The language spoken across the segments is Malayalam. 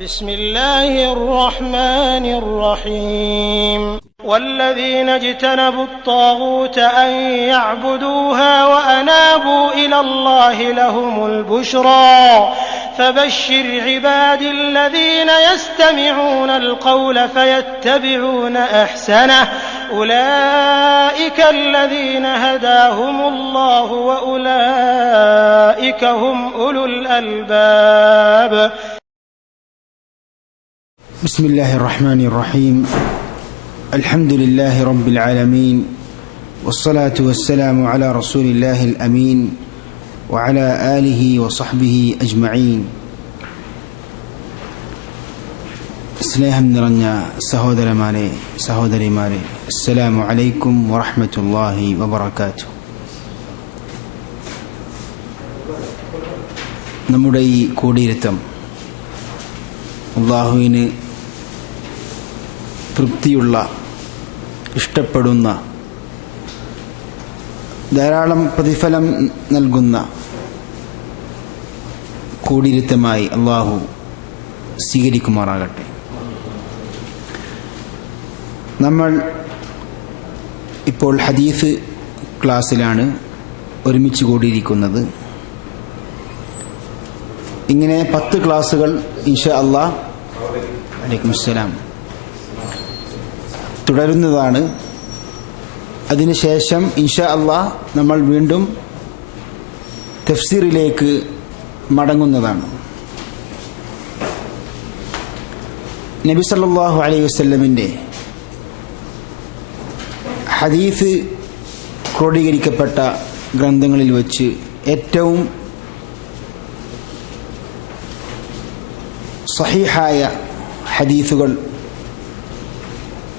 بسم الله الرحمن الرحيم والذين اجتنبوا الطاغوت أن يعبدوها وأنابوا إلى الله لهم البشرى فبشر عبادي الذين يستمعون القول فيتبعون أحسنه أولئك الذين هداهم الله وأولئك هم أولو الألباب. بسم الله الرحمن الرحيم الحمد لله رب العالمين والصلاة والسلام على رسول الله الأمين وعلى آله وصحبه أجمعين. സ്നേഹം നിറഞ്ഞ സഹോദരന്മാരെ സഹോദരിമാരെ, അസ്സലാമു അലൈക്കും വറഹ്മത്തുള്ളാഹി വബറകാതുഹു. നമ്മുടെ ഈ കൂടിയിരുത്തം അല്ലാഹുവിന് തൃപ്തിയുള്ള, ഇഷ്ടപ്പെടുന്ന, ധാരാളം പ്രതിഫലം നൽകുന്ന കൂടിയിരുത്തമായി അല്ലാഹു സ്വീകരിക്കുമാറാകട്ടെ. നമ്മൾ ഇപ്പോൾ ഹദീസ് ക്ലാസ്സിലാണ് ഒരുമിച്ച് കൂടിയിരിക്കുന്നത്. ഇങ്ങനെ 10 ക്ലാസ്സുകൾ ഇൻഷാ അല്ലാഹ് അലൈക്കും അസ്സലാം തുടരുന്നതാണ്. അതിനുശേഷം ഇൻഷാ അല്ലാഹ് നമ്മൾ വീണ്ടും തഫ്സീറിലേക്ക് മടങ്ങുന്നതാണ്. നബി സല്ലല്ലാഹു അലൈഹി വസല്ലമിൻ്റെ ഹദീസ് ക്രോഡീകരിക്കപ്പെട്ട ഗ്രന്ഥങ്ങളിൽ വച്ച് ഏറ്റവും സഹീഹായ ഹദീസുകൾ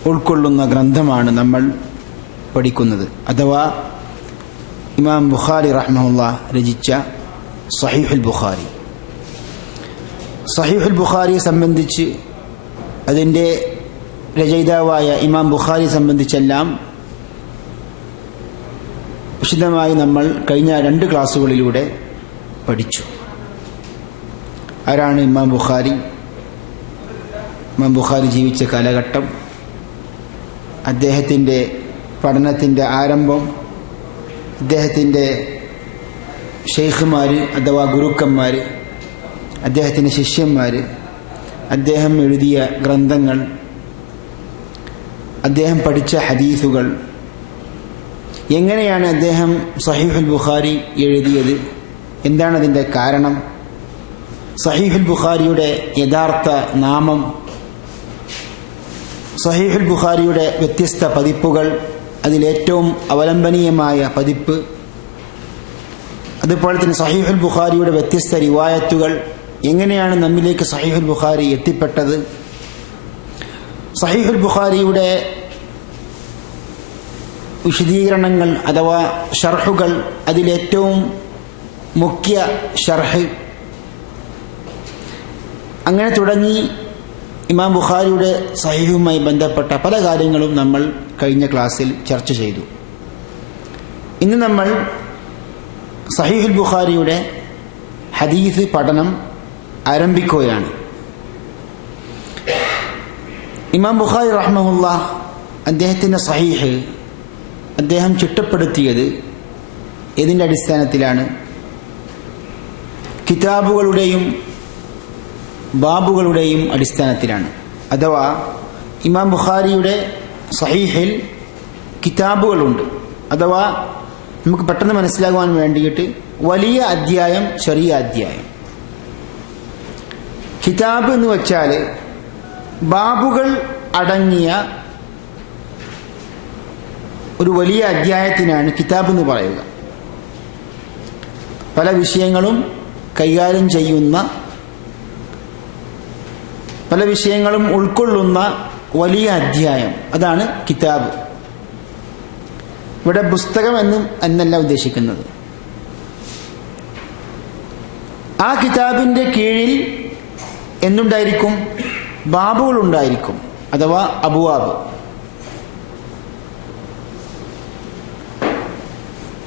ഉൾക്കൊള്ളുന്ന ഗ്രന്ഥമാണ് നമ്മൾ പഠിക്കുന്നത്. അഥവാ ഇമാം ബുഖാരി റഹ്മഹുല്ലാഹ് രചിച്ച സഹീഹുൽ ബുഖാരി. സഹീഹുൽ ബുഖാരിയെ സംബന്ധിച്ച്, അതിൻ്റെ രചയിതാവായ ഇമാം ബുഖാരി സംബന്ധിച്ചെല്ലാം വിശദമായി നമ്മൾ കഴിഞ്ഞ 2 ക്ലാസ്സുകളിലൂടെ പഠിച്ചു. ആരാണ് ഇമാം ബുഖാരി? ഇമാം ബുഖാരി ജീവിച്ച കാലഘട്ടം, അദ്ദേഹത്തിൻ്റെ പഠനത്തിൻ്റെ ആരംഭം, അദ്ദേഹത്തിൻ്റെ ഷെയ്ഖുമാർ അഥവാ ഗുരുക്കന്മാർ, അദ്ദേഹത്തിൻ്റെ ശിഷ്യന്മാർ, അദ്ദേഹം എഴുതിയ ഗ്രന്ഥങ്ങൾ, അദ്ദേഹം പഠിച്ച ഹദീസുകൾ, എങ്ങനെയാണ് അദ്ദേഹം സഹീഹുൽ ബുഖാരി എഴുതിയത്, എന്താണ് അതിൻ്റെ കാരണം, സഹീഹുൽ ബുഖാരിയുടെ യഥാർത്ഥ നാമം, സഹീഹുൽ ബുഖാരിയുടെ വ്യത്യസ്ത പതിപ്പുകൾ, അതിലേറ്റവും അവലംബനീയമായ പതിപ്പ്, അതുപോലെ തന്നെ സഹീഹുൽ ബുഖാരിയുടെ വ്യത്യസ്ത റിവായത്തുകൾ, എങ്ങനെയാണ് നമ്മിലേക്ക് സഹീഹുൽ ബുഖാരി എത്തിപ്പെട്ടത്, സഹീഹുൽ ബുഖാരിയുടെ വിശദീകരണങ്ങൾ അഥവാ ഷർഹുകൾ, അതിലേറ്റവും മുഖ്യ ഷർഹ്, അങ്ങനെ തുടങ്ങി ഇമാം ബുഖാരിയുടെ സഹീഹുമായി ബന്ധപ്പെട്ട പല കാര്യങ്ങളും നമ്മൾ കഴിഞ്ഞ ക്ലാസ്സിൽ ചർച്ച ചെയ്തു. ഇന്ന് നമ്മൾ സഹീഹുൽ ബുഖാരിയുടെ ഹദീസ് പഠനം ആരംഭിക്കുകയാണ്. ഇമാം ബുഖാരി റഹ്മഹുല്ലാഹ് അദ്ദേഹത്തിൻ്റെ സഹീഹ് അദ്ദേഹം ചിട്ടപ്പെടുത്തിയത് ഏതിൻ്റെ അടിസ്ഥാനത്തിലാണ്? കിതാബുകളുടെയും ബാബുകളുടെയും അടിസ്ഥാനത്തിലാണ്. അഥവാ ഇമാം ബുഖാരിയുടെ സഹീഹിൽ കിതാബുകളുണ്ട്. അഥവാ നമുക്ക് പെട്ടെന്ന് മനസ്സിലാകുവാൻ വേണ്ടിയിട്ട് വലിയ അധ്യായം, ചെറിയ അധ്യായം. കിതാബ് എന്ന് വെച്ചാൽ ബാബുകൾ അടങ്ങിയ ഒരു വലിയ അധ്യായത്തിനാണ് കിതാബ് എന്ന് പറയുക. പല വിഷയങ്ങളും കൈകാര്യം ചെയ്യുന്ന, പല വിഷയങ്ങളും ഉൾക്കൊള്ളുന്ന വലിയ അധ്യായം, അതാണ് കിതാബ്. ഇവിടെ പുസ്തകം എന്നല്ല ഉദ്ദേശിക്കുന്നത്. ആ കിതാബിൻ്റെ കീഴിൽ എന്തുണ്ടായിരിക്കും? ബാബുകളുണ്ടായിരിക്കും, അഥവാ അബുവാബ്.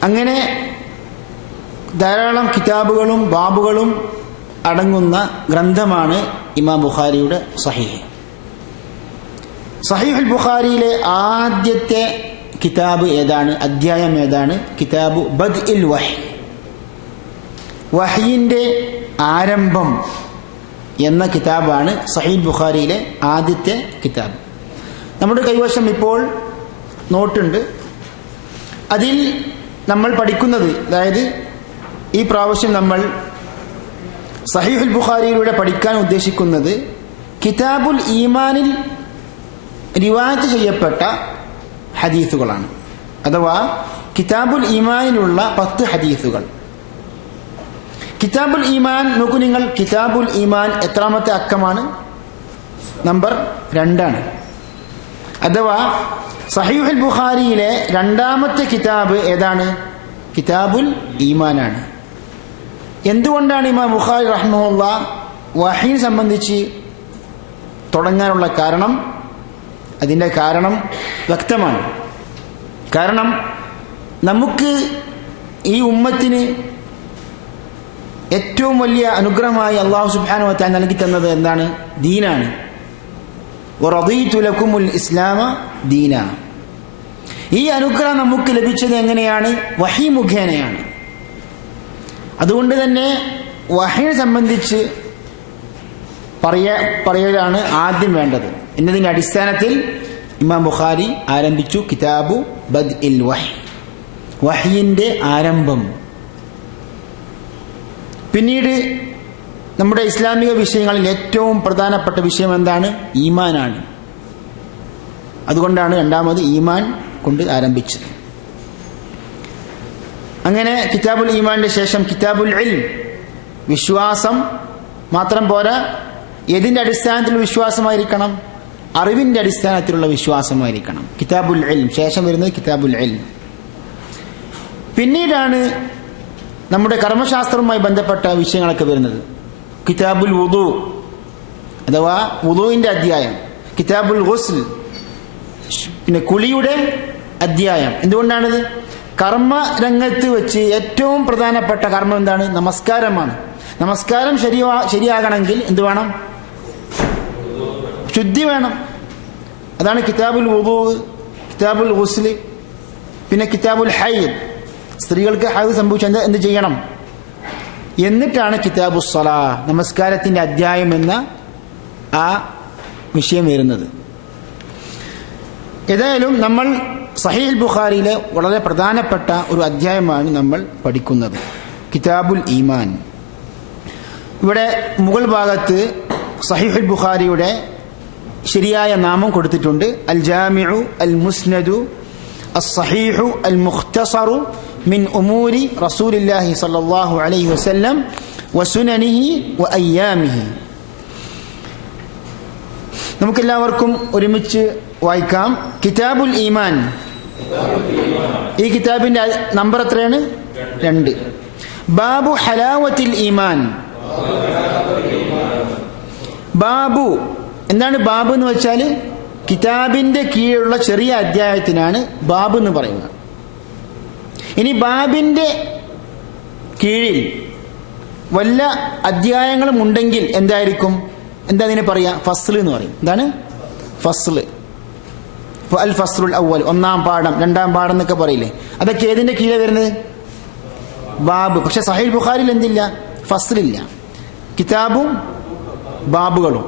അങ്ങനെ ധാരാളം കിതാബുകളും ബാബുകളും അടങ്ങുന്ന ഗ്രന്ഥമാണ് ഇമാം ബുഖാരിയുടെ സഹീഹ്. സഹീഹുൽ ബുഖാരിയിലെ ആദ്യത്തെ കിതാബ് ഏതാണ്? അധ്യായം ഏതാണ്? കിതാബു ബദ്ഇൽ വഹി, വഹിയിന്റെ ആരംഭം എന്ന കിതാബാണ് സഹീഹ് ബുഖാരിയിലെ ആദ്യത്തെ കിതാബ്. നമ്മുടെ കൈവശം ഇപ്പോൾ നോട്ടുണ്ട്. അതിൽ നമ്മൾ പഠിക്കുന്നത്, അതായത് ഈ പ്രാവശ്യം നമ്മൾ സഹീഹുൽ ബുഖാരിയിലൂടെ പഠിക്കാൻ ഉദ്ദേശിക്കുന്നത് കിതാബുൽ ഈമാനിൽ റിവായത്ത് ചെയ്യപ്പെട്ട ഹദീസുകളാണ്. അഥവാ കിതാബുൽ ഈമാനിലുള്ള 10 ഹദീസുകൾ. കിതാബുൽ ഈമാൻ നോക്കൂ നിങ്ങൾ. കിതാബുൽ ഈമാൻ എത്രാമത്തെ അക്കമാണ്? നമ്പർ 2 അഥവാ സഹീഹുൽ ബുഖാരിയിലെ രണ്ടാമത്തെ കിതാബ് ഏതാണ്? കിതാബുൽ ഈമാനാണ്. എന്തുകൊണ്ടാണ് ഇമാം ബുഖാരി റഹ്മഹുല്ലാഹ് വഹീനെ സംബന്ധിച്ച് തുടങ്ങാനുള്ള കാരണം? അതിൻ്റെ കാരണം വ്യക്തമാണ്. കാരണം നമുക്ക് ഈ ഉമ്മത്തിന് ഏറ്റവും വലിയ അനുഗ്രഹമായി അല്ലാഹു സുബ്ഹാനഹു വ തആല നൽകി തന്നത് എന്താണ്? ദീനാണ്. വറദീതു ലക്കുമുൽ ഇസ്ലാമ ദീന. ഈ അനുഗ്രഹം നമുക്ക് ലഭിച്ചത് എങ്ങനെയാണ്? വഹി മുഖേനയാണ്. അതുകൊണ്ട് തന്നെ വഹിയെ സംബന്ധിച്ച് പറയലാണ് ആദ്യം വേണ്ടത്. എന്നതിന്റെ അടിസ്ഥാനത്തിൽ ഇമാം ബുഖാരി ആരംഭിച്ചു കിതാബു ബദ്ഇൽ വഹി, വഹിയിന്റെ ആരംഭം. പിന്നീട് നമ്മുടെ ഇസ്ലാമിക വിഷയങ്ങളിൽ ഏറ്റവും പ്രധാനപ്പെട്ട വിഷയം എന്താണ്? ഈമാനാണ്. അതുകൊണ്ടാണ് രണ്ടാമത് ഈമാൻ കൊണ്ട് ആരംഭിച്ചത്. അങ്ങനെ കിതാബുൽ ഈമാനിന്റെ ശേഷം കിതാബുൽ ഇൽം, വിശ്വാസം മാത്രം പോരാ. ഏതിന്റെ അടിസ്ഥാനത്തിൽ വിശ്വാസമായിരിക്കണം? അറിവിന്റെ അടിസ്ഥാനത്തിലുള്ള വിശ്വാസമായിരിക്കണം. കിതാബുൽ ഇൽം ശേഷം വരുന്നത് കിതാബുൽ ഇൽം. പിന്നീടാണ് നമ്മുടെ കർമ്മശാസ്ത്രവുമായി ബന്ധപ്പെട്ട വിഷയങ്ങളൊക്കെ വരുന്നത്. കിതാബുൽ വുദു അഥവാ വുദുവിന്റെ അധ്യായം, കിതാബുൽ ഗുസ്ൽ പിന്നെ കുളിയുടെ അധ്യായം. എന്തുകൊണ്ടാണിത്? കർമ്മ രംഗത്ത് വെച്ച് ഏറ്റവും പ്രധാനപ്പെട്ട കർമ്മം എന്താണ്? നമസ്കാരമാണ്. നമസ്കാരം ശരിയാകണമെങ്കിൽ എന്ത് വേണം? ശുദ്ധി വേണം. അതാണ് കിതാബുൽ വുദു, കിതാബുൽ ഗുസ്ൽ, പിന്നെ കിതാബുൽ ഹൈദ്. സ്ത്രീകൾക്ക് ഹൈദ് സംഭവിച്ചാൽ എന്ത് ചെയ്യണം? എന്നിട്ടാണ് കിതാബുസ് സ്വലാ, നമസ്കാരത്തിന്റെ അധ്യായം എന്ന ആ വിഷയം വരുന്നത്. ഏതായാലും നമ്മൾ സഹീഹുൽ ബുഖാരിയിലെ വളരെ പ്രധാനപ്പെട്ട ഒരു അധ്യായമാണ് നമ്മൾ പഠിക്കുന്നത്, കിതാബുൽ ഈമാൻ. ഇവിടെ മുകൾ ഭാഗത്ത് സഹീഹുൽ ബുഖാരിയുടെ ശരിയായ നാമം കൊടുത്തിട്ടുണ്ട്. അൽ ജാമിഉ അൽ മുസ്നദു അസ്സഹീഹു അൽ മുഖ്തസറു മിൻ ഉമൂരി റസൂലില്ലാഹി സ്വല്ലല്ലാഹു അലൈഹി വസല്ലം വസുനനിഹി വഅയ്യാമിഹി. നമുക്കെല്ലാവർക്കും ഒരുമിച്ച് വായിക്കാം. കിതാബുൽ ഈമാൻ. ഈ കിതാബിന്റെ നമ്പർ എത്രയാണ്? 2. ബാബു ഹലാവത്തിൽ ഈമാൻ. ബാബു എന്താണ്? ബാബ് എന്ന് വെച്ചാൽ കിതാബിന്റെ കീഴിലുള്ള ചെറിയ അധ്യായത്തിനാണ് ബാബ് എന്ന് പറയുന്നത്. ഇനി ബാബിന്റെ കീഴിൽ വല്ല അധ്യായങ്ങളും ഉണ്ടെങ്കിൽ എന്തായിരിക്കും? എന്താ അതിനെ പറയാ? ഫസ്ൽ എന്ന് പറയും. എന്താണ് ഫസ്ൽ? അൽ ഫസ്ലുൽ അവ്വൽ, ഒന്നാം പാഠം, രണ്ടാം പാഠം എന്നൊക്കെ പറയില്ലേ? അതൊക്കെ ഏതിന്റെ കീഴിൽ വരുന്നത്? ബാബ്. പക്ഷെ സഹീഹ് ബുഖാരിയിൽ എന്തില്ല? ഫസ്ലില്ല. കിതാബും ബാബുകളും.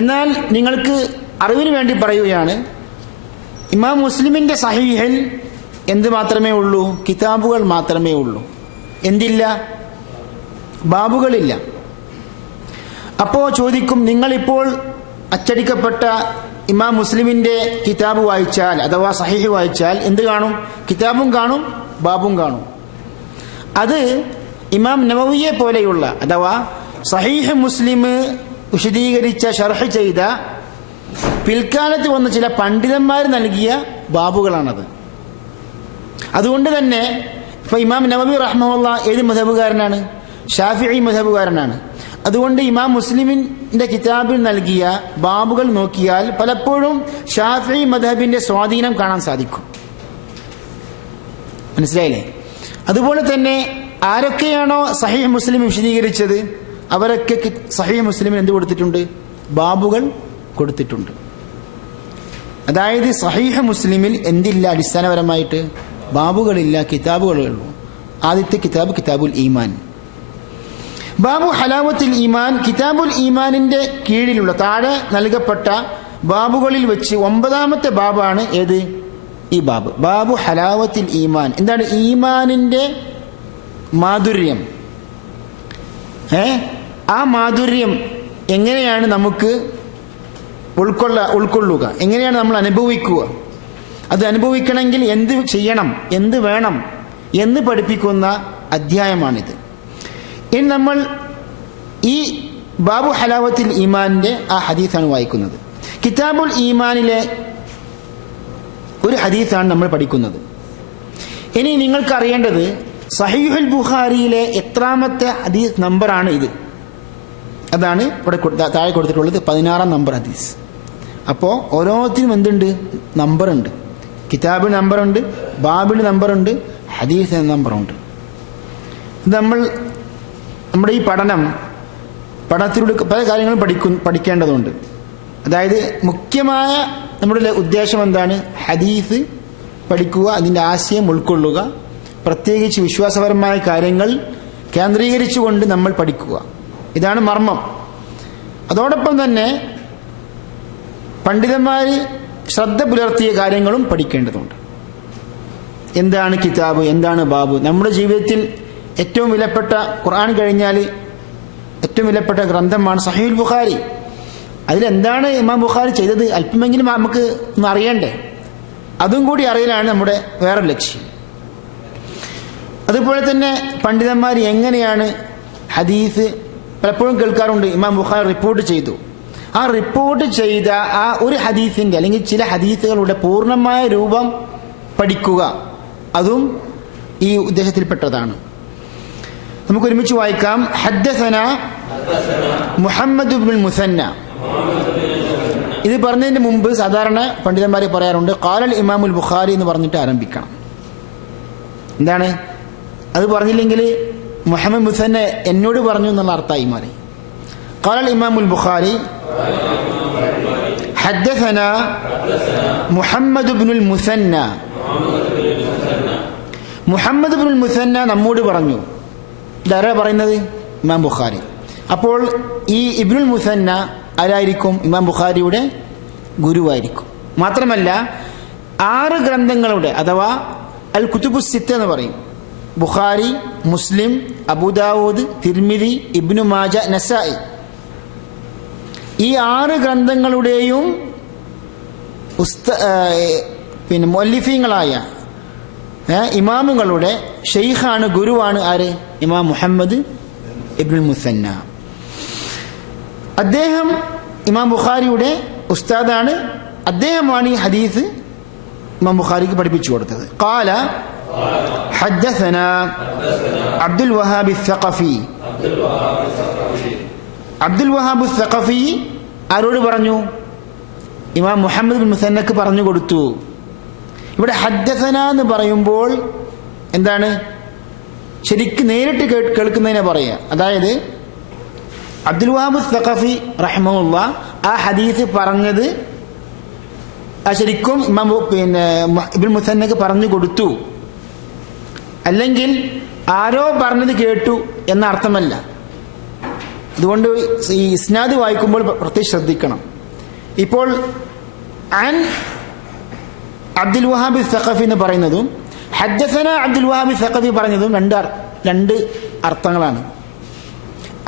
എന്നാൽ നിങ്ങൾക്ക് അറിവിന് വേണ്ടി പറയുകയാണ്, ഇമാം മുസ്ലിമിന്റെ സഹീഹിൽ എന്ത് മാത്രമേ ഉള്ളൂ? കിതാബുകൾ മാത്രമേ ഉള്ളൂ. എന്തില്ല? ബാബുകളില്ല. അപ്പോ ചോദിക്കും, നിങ്ങളിപ്പോൾ അച്ചടിക്കപ്പെട്ട ഇമാം മുസ്ലിമിന്റെ കിതാബ് വായിച്ചാൽ അഥവാ സഹീഹ് വായിച്ചാൽ എന്ത് കാണും? കിതാബും കാണും, ബാബും കാണും. അത് ഇമാം നവവിയെ പോലെയുള്ള അഥവാ സഹീഹ് മുസ്ലിം വിശദീകരിച്ച ഷർഹ് ചെയ്ത പിൽക്കാലത്ത് വന്ന ചില പണ്ഡിതന്മാർ നൽകിയ ബാബുകളാണത്. അതുകൊണ്ട് തന്നെ ഇപ്പൊ ഇമാം നവവി റഹ്മഹുല്ലാഹ് ഏത് മദ്ഹബുകാരനാണ്? ഷാഫിഈ മദ്ഹബുകാരനാണ്. അതുകൊണ്ട് ഇമാം മുസ്ലിമിന്റെ കിതാബിൽ നൽകിയ ബാബുകൾ നോക്കിയാൽ പലപ്പോഴും ഷാഫിഈ മദ്ഹബിന്റെ സ്വാധീനം കാണാൻ സാധിക്കും. മനസ്സിലായില്ലേ? അതുപോലെ തന്നെ ആരൊക്കെയാണോ സഹീഹ് മുസ്ലിം വിശദീകരിച്ചത് അവരൊക്കെ സഹീഹ് മുസ്ലിമിന് എന്ത് കൊടുത്തിട്ടുണ്ട്? ബാബുകൾ കൊടുത്തിട്ടുണ്ട്. അതായത് സഹീഹ് മുസ്ലിമിൽ എന്തില്ല? അടിസ്ഥാനപരമായിട്ട് ബാബുകളില്ല, കിതാബുകളുള്ളൂ. ആദ്യത്തെ കിതാബ് കിതാബുൽ ഈമാൻ. ബാബു ഹലാവത്തുൽ ഈമാൻ, കിതാബുൽ ഈമാനിന്റെ കീഴിലുള്ള താഴെ നൽകപ്പെട്ട ബാബുകളിൽ വെച്ച് 9ാമത്തെ ബാബാണ് ഏത്? ഈ ബാബ്, ബാബു ഹലാവത്തുൽ ഈമാൻ. എന്താണ് ഈമാനിന്റെ മാധുര്യം? ആ മാധുര്യം എങ്ങനെയാണ് നമുക്ക് ഉൾക്കൊള്ളുക? എങ്ങനെയാണ് നമ്മൾ അനുഭവിക്കുക? അത് അനുഭവിക്കണമെങ്കിൽ എന്ത് ചെയ്യണം, എന്ത് വേണം എന്ന് പഠിപ്പിക്കുന്ന അധ്യായമാണിത്. ഇനി നമ്മൾ ഈ ബാബു ഹലാവത്തുൽ ഈമാനിന്റെ ആ ഹദീസാണ് വായിക്കുന്നത്. കിതാബുൽ ഈമാനിലെ ഒരു ഹദീസാണ് നമ്മൾ പഠിക്കുന്നത്. ഇനി നിങ്ങൾക്ക് അറിയേണ്ടത് സഹീഹുൽ ബുഖാരിയിലെ എത്രാമത്തെ ഹദീസ് നമ്പറാണ് ഇത്? അതാണ് ഇവിടെ താഴെ കൊടുത്തിട്ടുള്ളത്, 16ാം നമ്പർ ഹദീസ്. അപ്പോൾ ഓരോത്തിനും എന്തുണ്ട്? നമ്പറുണ്ട്. കിതാബിന് നമ്പറുണ്ട്, ബാബിന് നമ്പറുണ്ട്, ഹദീസിന് നമ്പറുണ്ട്. ഇത് നമ്മുടെ ഈ പഠനത്തിലൂടെ പല കാര്യങ്ങളും പഠിക്കേണ്ടതുണ്ട്. അതായത് മുഖ്യമായ നമ്മുടെ ഉദ്ദേശം എന്താണ്? ഹദീസ് പഠിക്കുക, അതിൻ്റെ ആശയം ഉൾക്കൊള്ളുക, പ്രത്യേകിച്ച് വിശ്വാസപരമായ കാര്യങ്ങൾ കേന്ദ്രീകരിച്ചുകൊണ്ട് നമ്മൾ പഠിക്കുക. ഇതാണ് മർമ്മം. അതോടൊപ്പം തന്നെ പണ്ഡിതന്മാർ ശ്രദ്ധ പുലർത്തിയ കാര്യങ്ങളും പഠിക്കേണ്ടതുണ്ട്. എന്താണ് കിതാബ്, എന്താണ് ബാബു? നമ്മുടെ ജീവിതത്തിൽ ഏറ്റവും വിലപ്പെട്ട, ഖുർആൻ കഴിഞ്ഞാൽ ഏറ്റവും വിലപ്പെട്ട ഗ്രന്ഥമാണ് സഹീഹുൽ ബുഖാരി. അതിലെന്താണ് ഇമാം ബുഖാരി ചെയ്തത് അല്പമെങ്കിലും നമുക്ക് ഒന്ന് അറിയണ്ടേ? അതും കൂടി അറിയലാണ് നമ്മുടെ വേറെ ലക്ഷ്യം. അതുപോലെ തന്നെ പണ്ഡിതന്മാർ എങ്ങനെയാണ് ഹദീസ്, പലപ്പോഴും കേൾക്കാറുണ്ട് ഇമാം ബുഖാരി റിപ്പോർട്ട് ചെയ്തു. ആ റിപ്പോർട്ട് ചെയ്ത ആ ഒരു ഹദീസിന്റെ അല്ലെങ്കിൽ ചില ഹദീസുകളുടെ പൂർണ്ണമായ രൂപം പഠിക്കുക, അതും ഈ ഉദ്ദേശത്തിൽപ്പെട്ടതാണ്. നമുക്ക് ഒരുമിച്ച് വായിക്കാം. ഹദ്ദസന മുഹമ്മദ് ഇബ്നുൽ മുസന്ന. ഇത് പറഞ്ഞതിന് മുമ്പ് സാധാരണ പണ്ഡിതന്മാരെ പറയാറുണ്ട് ഖാലൽ ഇമാമുൽ ബുഖാരി എന്ന് പറഞ്ഞിട്ട് ആരംഭിക്കണം. എന്താണ് അത്? പറഞ്ഞില്ലെങ്കിൽ മുഹമ്മദ് മുസന്ന എന്നോട് പറഞ്ഞു എന്നുള്ള അർത്ഥമായി മാറി. ഖാലൽ ഇമാമുൽ ബുഖാരി ഹദ്ദസന മുഹമ്മദ് ഇബ്നുൽ മുസന്ന. മുഹമ്മദ് ഇബ്നുൽ മുസന്ന നമ്മോട് പറഞ്ഞു. ഇതാരാ പറയുന്നത്? ഇമാം ബുഖാരി. അപ്പോൾ ഈ ഇബ്നുൽ മുസന്ന ആരായിരിക്കും? ഇമാം ബുഖാരിയുടെ ഗുരുവായിരിക്കും. മാത്രമല്ല 6 ഗ്രന്ഥങ്ങളുടെ അഥവാ അൽ കുതുബുസ് സിത്ത എന്ന് പറയും. ബുഖാരി, മുസ്ലിം, അബൂദാവൂദ്, തിർമിദി, ഇബ്നു മാജ, നസായി, ഈ 6 ഗ്രന്ഥങ്ങളുടെയും മുഅല്ലിഫീങ്ങളായ ഇമാമുകളുടെ ഷെയ്ഖാണ്, ഗുരുവാണ് ആര്? ഇമാം മുഹമ്മദ് ഇബ്നുൽ മുസന്ന. അദ്ദേഹം ഇമാം ബുഖാരിയുടെ ഉസ്താദാണ്. അദ്ദേഹമാണ് ഈ ഹദീസ് ഇമാം ബുഖാരിക്ക് പഠിപ്പിച്ചു കൊടുത്തത്. ഖാല ഹദ്ദസന അബ്ദുൽ വഹാബ് അസ്സഖഫി. അബ്ദുൽ വഹാബ് അസ്സഖഫി ആരോട് പറഞ്ഞു? ഇമാം മുഹമ്മദ് ബിൻ മുസന്നക്ക് പറഞ്ഞു കൊടുത്തു. ഇവിടെ ഹദ്ദസന എന്ന് പറയുമ്പോൾ എന്താണ്? ശരിക്ക് നേരിട്ട് കേൾക്കുന്നതിനെ പറയുക. അതായത് അബ്ദുൽ വഹാബ് അസ്സഖഫി റഹിമഹുല്ലാ ആ ഹദീസ് പറഞ്ഞത് ശരിക്കും ഇമാം ഇബ്നുൽ മുസന്നക്ക് പറഞ്ഞു കൊടുത്തു, അല്ലെങ്കിൽ ആരോ പറഞ്ഞത് കേട്ടു എന്ന അർത്ഥമല്ല. അതുകൊണ്ട് ഈ ഇസ്നാദ് വായിക്കുമ്പോൾ പ്രത്യേകം ശ്രദ്ധിക്കണം. ഇപ്പോൾ അൻ അബ്ദുൽ വഹാബ് അസ്സഖഫി എന്ന് പറയുന്നതും ഹദ്ദസന അബ്ദുൽ വഹാബ് അസ്സഖഫി പറഞ്ഞതും രണ്ട് അർത്ഥങ്ങളാണ്.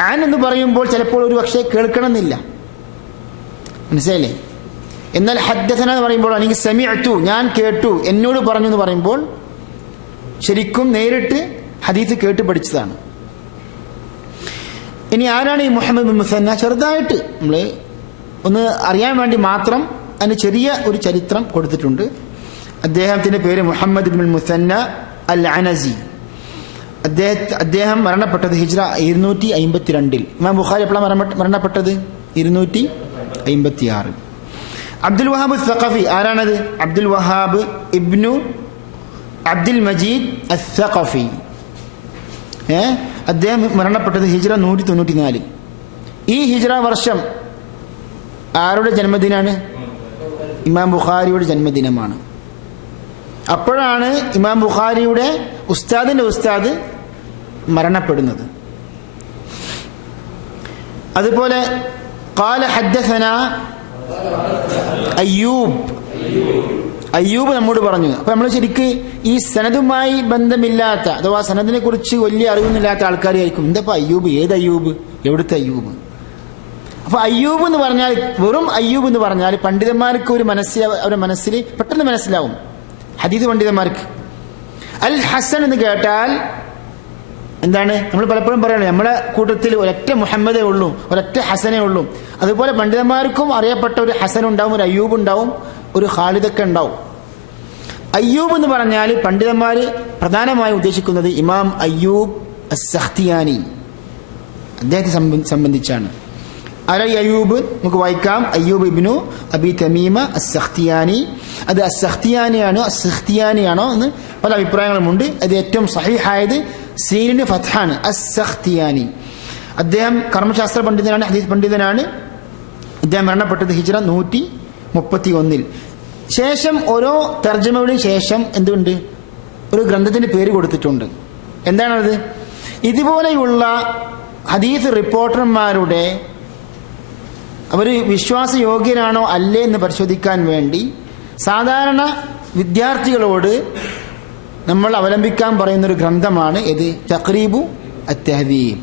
അൻ എന്ന് പറയുമ്പോൾ ചിലപ്പോൾ ഒരു പക്ഷേ കേൾക്കണമെന്നില്ല, മനസ്സിലായില്ലേ? എന്നാൽ ഹദ്ദസന എന്ന് പറയുമ്പോൾ അല്ലെങ്കിൽ സമിഅ്തു, ഞാൻ കേട്ടു, എന്നോട് പറഞ്ഞു എന്ന് പറയുമ്പോൾ ശരിക്കും നേരിട്ട് ഹദീസ് കേട്ട് പഠിച്ചതാണ്. ഇനി ആരാണ് ഈ മുഹമ്മദ് ബിൻ മുസന്ന? ചെറുതായിട്ട് നമ്മൾ ഒന്ന് അറിയാൻ വേണ്ടി മാത്രം അതിന് ചെറിയ ഒരു ചരിത്രം കൊടുത്തിട്ടുണ്ട്. അദ്ദേഹത്തിന്റെ പേര് മുഹമ്മദ് ബിൻ മുസന്ന അൽ അനസി. അദ്ദേഹം മരണപ്പെട്ടത് ഹിജ്റ 252. ഇമാം ബുഖാരി എപ്പോഴാണ് മരണപ്പെട്ടത്? 256. അബ്ദുൽ വഹാബ് അസ്സഖഫി ആരാണത്? അബ്ദുൽ വഹാബ് ഇബ്നു അബ്ദുൽ മജീദ് അസ്സഖഫി. അദ്ദേഹം മരണപ്പെട്ടത് ഹിജ്റ 194. ഈ ഹിജ്റ വർഷം ആരുടെ ജന്മദിനാണ്? ഇമാം ബുഖാരിയുടെ ജന്മദിനമാണ്. അപ്പോഴാണ് ഇമാം ബുഖാരിയുടെ ഉസ്താദിന്റെ ഉസ്താദ് മരണപ്പെടുന്നത്. അതുപോലെ ഖാല ഹദ്ദസനാ അയ്യൂബ് നമ്മോട് പറഞ്ഞു. അപ്പൊ നമ്മൾ ശരിക്ക് ഈ സനദുമായി ബന്ധമില്ലാത്ത അഥവാ സനദിനെ കുറിച്ച് വലിയ അറിവൊന്നുമില്ലാത്ത ആൾക്കാരായിരിക്കും എന്താ അയ്യൂബ്, ഏത് അയ്യൂബ്, എവിടുത്തെ അയ്യൂബ്? അപ്പൊ അയ്യൂബ് എന്ന് പറഞ്ഞാൽ വെറും അയ്യൂബ് എന്ന് പറഞ്ഞാൽ പണ്ഡിതന്മാർക്ക് അവരുടെ മനസ്സിൽ പെട്ടെന്ന് മനസ്സിലാവും, ഹദീസ് പണ്ഡിതന്മാർക്ക്. അൽ ഹസൻ എന്ന് കേട്ടാൽ എന്താണ്? നമ്മൾ പലപ്പോഴും പറയണേ നമ്മുടെ കൂട്ടത്തിൽ ഒരൊറ്റ മുഹമ്മദേ ഉള്ളൂ, ഒരൊറ്റ ഹസനേ ഉള്ളൂ. അതുപോലെ പണ്ഡിതന്മാർക്കും അറിയപ്പെട്ട ഒരു ഹസൻ ഉണ്ടാവും, ഒരു അയ്യൂബ് ഉണ്ടാവും, ഒരു ഖാലിദൊക്കെ ഉണ്ടാവും. അയ്യൂബ് എന്ന് പറഞ്ഞാൽ പണ്ഡിതന്മാർ പ്രധാനമായും ഉദ്ദേശിക്കുന്നത് ഇമാം അയ്യൂബ് അസ്സഖ്തിയാനി, അദ്ദേഹത്തെ സംബന്ധിച്ചാണ്. ആരായി അയ്യൂബ്? നമുക്ക് വായിക്കാം. അയ്യൂബ് ഇബ്നു അബി തമീമ അസ്സഖ്തിയാനി. അത് അസ്സഖ്തിയാനിയാണോ അസ്സഖ്തിയാനിയാണോ എന്ന് പല അഭിപ്രായങ്ങളുമുണ്ട്. അത് ഏറ്റവും സഹീഹായത് സീനിന് ഫത്ഹാണ്, അസ്സഖ്തിയാനി. അദ്ദേഹം കർമ്മശാസ്ത്ര പണ്ഡിതനാണ്, ഹദീസ് പണ്ഡിതനാണ്. അദ്ദേഹം മരണപ്പെട്ടത് ഹിജ്റ 131. ശേഷം ഓരോ തർജ്ജമയുടെയും ശേഷം എന്തുണ്ട്? ഒരു ഗ്രന്ഥത്തിന് പേര് കൊടുത്തിട്ടുണ്ട്. എന്താണത്? ഇതുപോലെയുള്ള ഹദീസ് റിപ്പോർട്ടർമാരുടെ അവർ വിശ്വാസയോഗ്യരാണോ അല്ലേ എന്ന് പരിശോധിക്കാൻ വേണ്ടി സാധാരണ വിദ്യാർത്ഥികളോട് നമ്മൾ അവലംബിക്കാൻ പറയുന്നൊരു ഗ്രന്ഥമാണ് ഇത്, തഖ്രീബു അത്തഹദീബ്.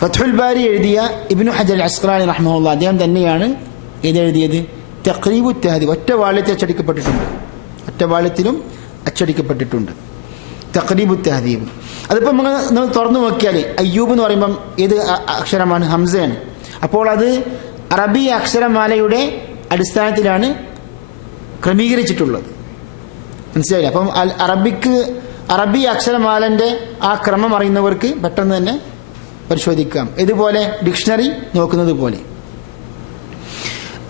ഫത്ഹുൽ ബാരി എഴുതിയ ഇബ്നു ഹജർ അസ്ഖലാനി റഹ്മഹുല്ലാഹ് അദ്ദേഹം തന്നെയാണ് ഇതെഴുതിയത്, തഖ്രീബു അത്തഹദീബ്. ഒറ്റ വാള്യത്തിൽ അച്ചടിക്കപ്പെട്ടിട്ടുണ്ട്, ഒറ്റ വാള്യത്തിലും അച്ചടിക്കപ്പെട്ടിട്ടുണ്ട് തഖ്രീബു അത്തഹദീബ്. അതിപ്പോൾ നമ്മൾ തുറന്നു നോക്കിയാൽ അയ്യൂബ് എന്ന് പറയുമ്പം ഏത് അക്ഷരമാണ്? ഹംസയാണ്. അപ്പോൾ അത് അറബി അക്ഷരമാലയുടെ അടിസ്ഥാനത്തിലാണ് ക്രമീകരിച്ചിട്ടുള്ളത്, മനസ്സിലായില്ല? അപ്പം അറബി അക്ഷരമാലന്റെ ആ ക്രമം അറിയുന്നവർക്ക് പെട്ടെന്ന് തന്നെ പരിശോധിക്കാം, ഇതുപോലെ ഡിക്ഷണറി നോക്കുന്നത് പോലെ.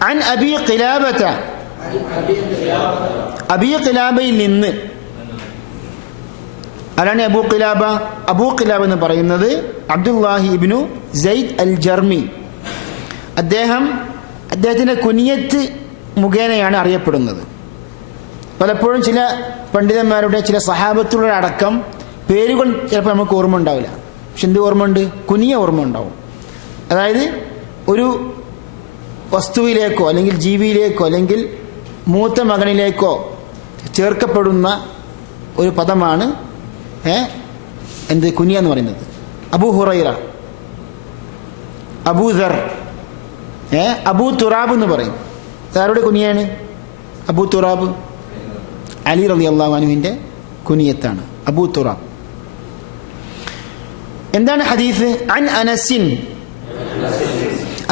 അൻ അബി ഖിലാബത, അബി ഖിലാബയിൽ നിന്ന്. ആരാണ് അബൂ ഖിലാബ? അബൂ ഖിലാബ എന്ന് പറയുന്നത് അബ്ദുല്ലാഹി ഇബ്നു സൈദ് അൽ ജർമി. അദ്ദേഹത്തിന്റെ കുനിയത്ത് മുഖേനയാണ് അറിയപ്പെടുന്നത്. പലപ്പോഴും ചില പണ്ഡിതന്മാരുടെ ചില സഹാബത്തുകളുടെ അടക്കം പേരുകൾ ചിലപ്പോൾ നമുക്ക് ഓർമ്മ ഉണ്ടാവില്ല, പക്ഷെ എന്ത് ഓർമ്മ ഉണ്ട്? കുനിയ ഓർമ്മ ഉണ്ടാവും. അതായത് ഒരു വസ്തുവിലേക്കോ അല്ലെങ്കിൽ ജീവിയിലേക്കോ അല്ലെങ്കിൽ മൂത്ത മകനിലേക്കോ ചേർക്കപ്പെടുന്ന ഒരു പദമാണ് എന്ത്? കുനിയ എന്ന് പറയുന്നത്. അബൂ ഹുറൈറ, അബൂ ദർ, അബൂ തുറാബ് എന്ന് പറയും. ആരുടെ കുനിയാണ്? അബൂ തുറാബ് അലി റളിയല്ലാഹു അൻഹുവിന്റെ കുനിയത്താണ് അബൂ തുറാബ്. എന്താണ് ഹദീസ്? അൻ അനസിൻ,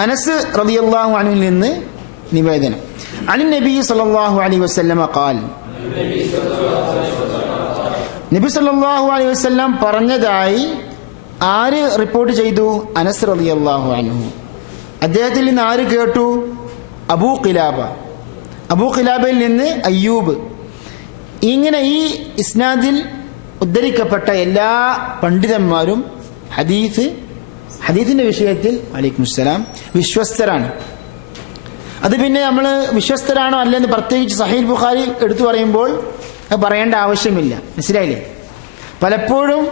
അനസ് റളിയല്ലാഹു അൻഹുവിൽ നിന്ന് നിവേദനം. അൻ നബി സല്ലല്ലാഹു അലൈഹി വസല്ലം ഖാൽ, നബി സല്ലല്ലാഹു അലൈഹി വസല്ലം പറഞ്ഞതായി ആര് റിപ്പോർട്ട് ചെയ്തു? അനസ് റളിയല്ലാഹു അൻഹു. അദ്ദേഹത്തിൽ നിന്ന് ആര് കേട്ടു? അബൂ ഖിലാബ. അബൂ ഖിലാബയിൽ നിന്ന് അയ്യൂബ്. ഇങ്ങനെ ഈ ഇസ്നാദിൽ ഉദ്ധരിക്കപ്പെട്ട എല്ലാ പണ്ഡിതന്മാരും ഹദീസിന്റെ വിഷയത്തിൽ അലൈക്കുമുസ്സലാം വിശ്വസ്തരാണ്. അത് പിന്നെ നമ്മൾ വിശ്വസ്തരാണോ അല്ലെന്ന് പ്രത്യേകിച്ച് സഹീഹ് ബുഖാരി എടുത്തു പറയുമ്പോൾ പറയേണ്ട ആവശ്യമില്ല, മനസ്സിലായില്ലേ? പലപ്പോഴും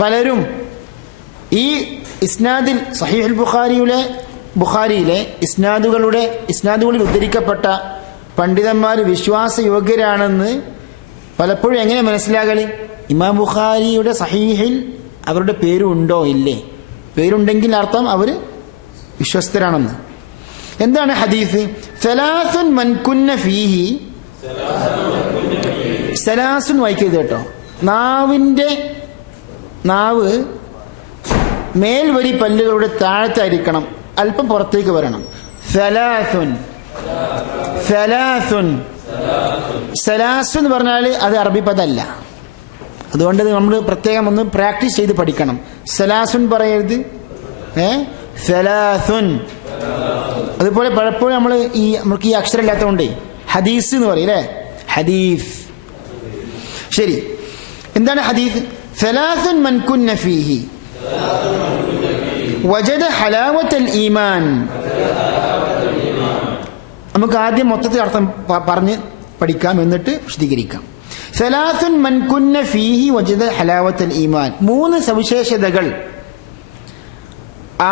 പലരും ഈ ഇസ്നാദിൽ സഹീഹുൽ ബുഖാരിയിലെ ഇസ്നാദുകളിൽ ഉദ്ധരിക്കപ്പെട്ട പണ്ഡിതന്മാർ വിശ്വാസയോഗ്യരാണെന്ന് പലപ്പോഴും എങ്ങനെ മനസ്സിലാകല്? ഇമാം ബുഖാരിയുടെ സഹീഹിൽ അവരുടെ പേരുണ്ടോ ഇല്ലേ? പേരുണ്ടെങ്കിൽ അർത്ഥം അവർ വിശ്വസ്തരാണെന്ന്. എന്താണ് ഹദീസ്? സലാസുൻ മൻ കുന്ന ഫീഹി, സലാസുൻ വായിക്കരുത് കേട്ടോ. നാവ് മേൽവരി പല്ലുകളുടെ താഴത്തായിരിക്കണം, അല്പം പുറത്തേക്ക് വരണം. സലാസുൻ എന്ന് പറഞ്ഞാൽ അത് അറബി പദമല്ല. അതുകൊണ്ട് നമ്മൾ പ്രത്യേകം ഒന്ന് പ്രാക്ടീസ് ചെയ്ത് പഠിക്കണം. സലാസുൻ പറയരുത്, സലാസുൻ. അതുപോലെ പലപ്പോഴും നമുക്ക് ഈ അക്ഷരം ഇല്ലാത്തതുകൊണ്ട് ഹദീസ് എന്ന് പറയും അല്ലേ? ഹദീസ്. ശരി, എന്താണ് ഹദീസ്? സലാസുൻ മൻ കുന്ന ഫീഹി വജദ ഹലാവത്തൽ ഈമാൻ. നമുക്ക് ആദ്യം മൊത്തത്തിൽ അർത്ഥം പറഞ്ഞ് പഠിക്കാം, എന്നിട്ട് വിശദീകരിക്കാം. സലാസുൻ മൻ കുന്ന ഫീഹി വജദ ഹലാവത്തൽ ഈമാൻ. 3 സവിശേഷതകൾ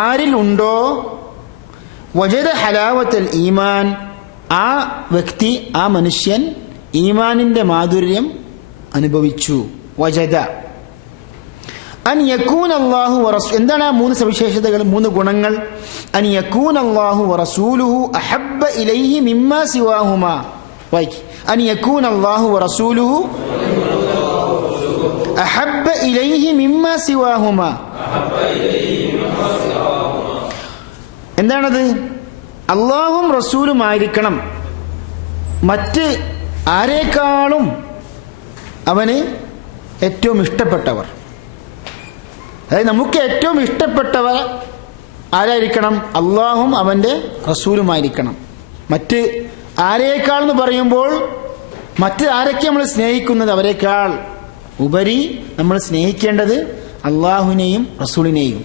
ആരിൽ ഉണ്ടോ വജദ ഹലാവത്തൽ ഈമാൻ, ആ വ്യക്തി, ആ മനുഷ്യൻ ഈമാനിന്റെ മാധുര്യം അനുഭവിച്ചു. വജദ അൻ യകൂന അല്ലാഹു വറസൂലുഹു. എന്താണ് ആ 3 സവിശേഷതകൾ, 3 ഗുണങ്ങൾ? അൻ യകൂന അല്ലാഹു വറസൂലുഹു അഹബ്ബ ഇലൈഹി മിമ്മാ സിവാഹുമാ. വായിക്ക്. അൻ യകൂന അല്ലാഹു വറസൂലുഹു അഹബ്ബ ഇലൈഹി മിമ്മാ സിവാഹുമാ. എന്താണത്? അല്ലാഹും റസൂലുമായിരിക്കണം മറ്റ് ആരേക്കാളും അവന് ഏറ്റവും ഇഷ്ടപ്പെട്ടവർ. അതായത് നമുക്ക് ഏറ്റവും ഇഷ്ടപ്പെട്ടവർ ആരായിരിക്കണം? അള്ളാഹും അവൻ്റെ റസൂലുമായിരിക്കണം. മറ്റ് ആരേക്കാൾ എന്ന് പറയുമ്പോൾ മറ്റ് ആരൊക്കെ നമ്മൾ സ്നേഹിക്കുന്നത് അവരെക്കാൾ ഉപരി നമ്മൾ സ്നേഹിക്കേണ്ടത് അള്ളാഹുവിനെയും റസൂലിനെയും.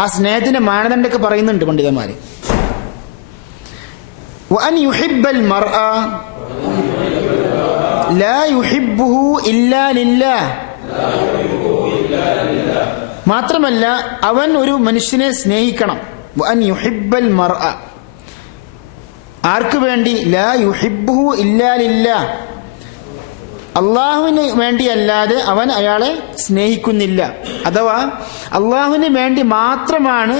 ആ സ്നേഹത്തിന്റെ മാനദണ്ഡമൊക്കെ പറയുന്നുണ്ട് പണ്ഡിതന്മാര്. വഅൻ യുഹിബ്ബൽ മർഅ ലാ യുഹിബ്ബുഹു ഇല്ലാ ലില്ലാഹ്. മാത്രമല്ല അവൻ ഒരു മനുഷ്യനെ സ്നേഹിക്കണം. വഅൻ യുഹിബ്ബൽ മർഅ, ആർക്ക് വേണ്ടി? ലാ യുഹിബ്ബുഹു ഇല്ലാ ലില്ലാഹ്, അള്ളാഹുവിന് വേണ്ടിയല്ലാതെ അവൻ അയാളെ സ്നേഹിക്കുന്നില്ല. അഥവാ അള്ളാഹുവിന് വേണ്ടി മാത്രമാണ്,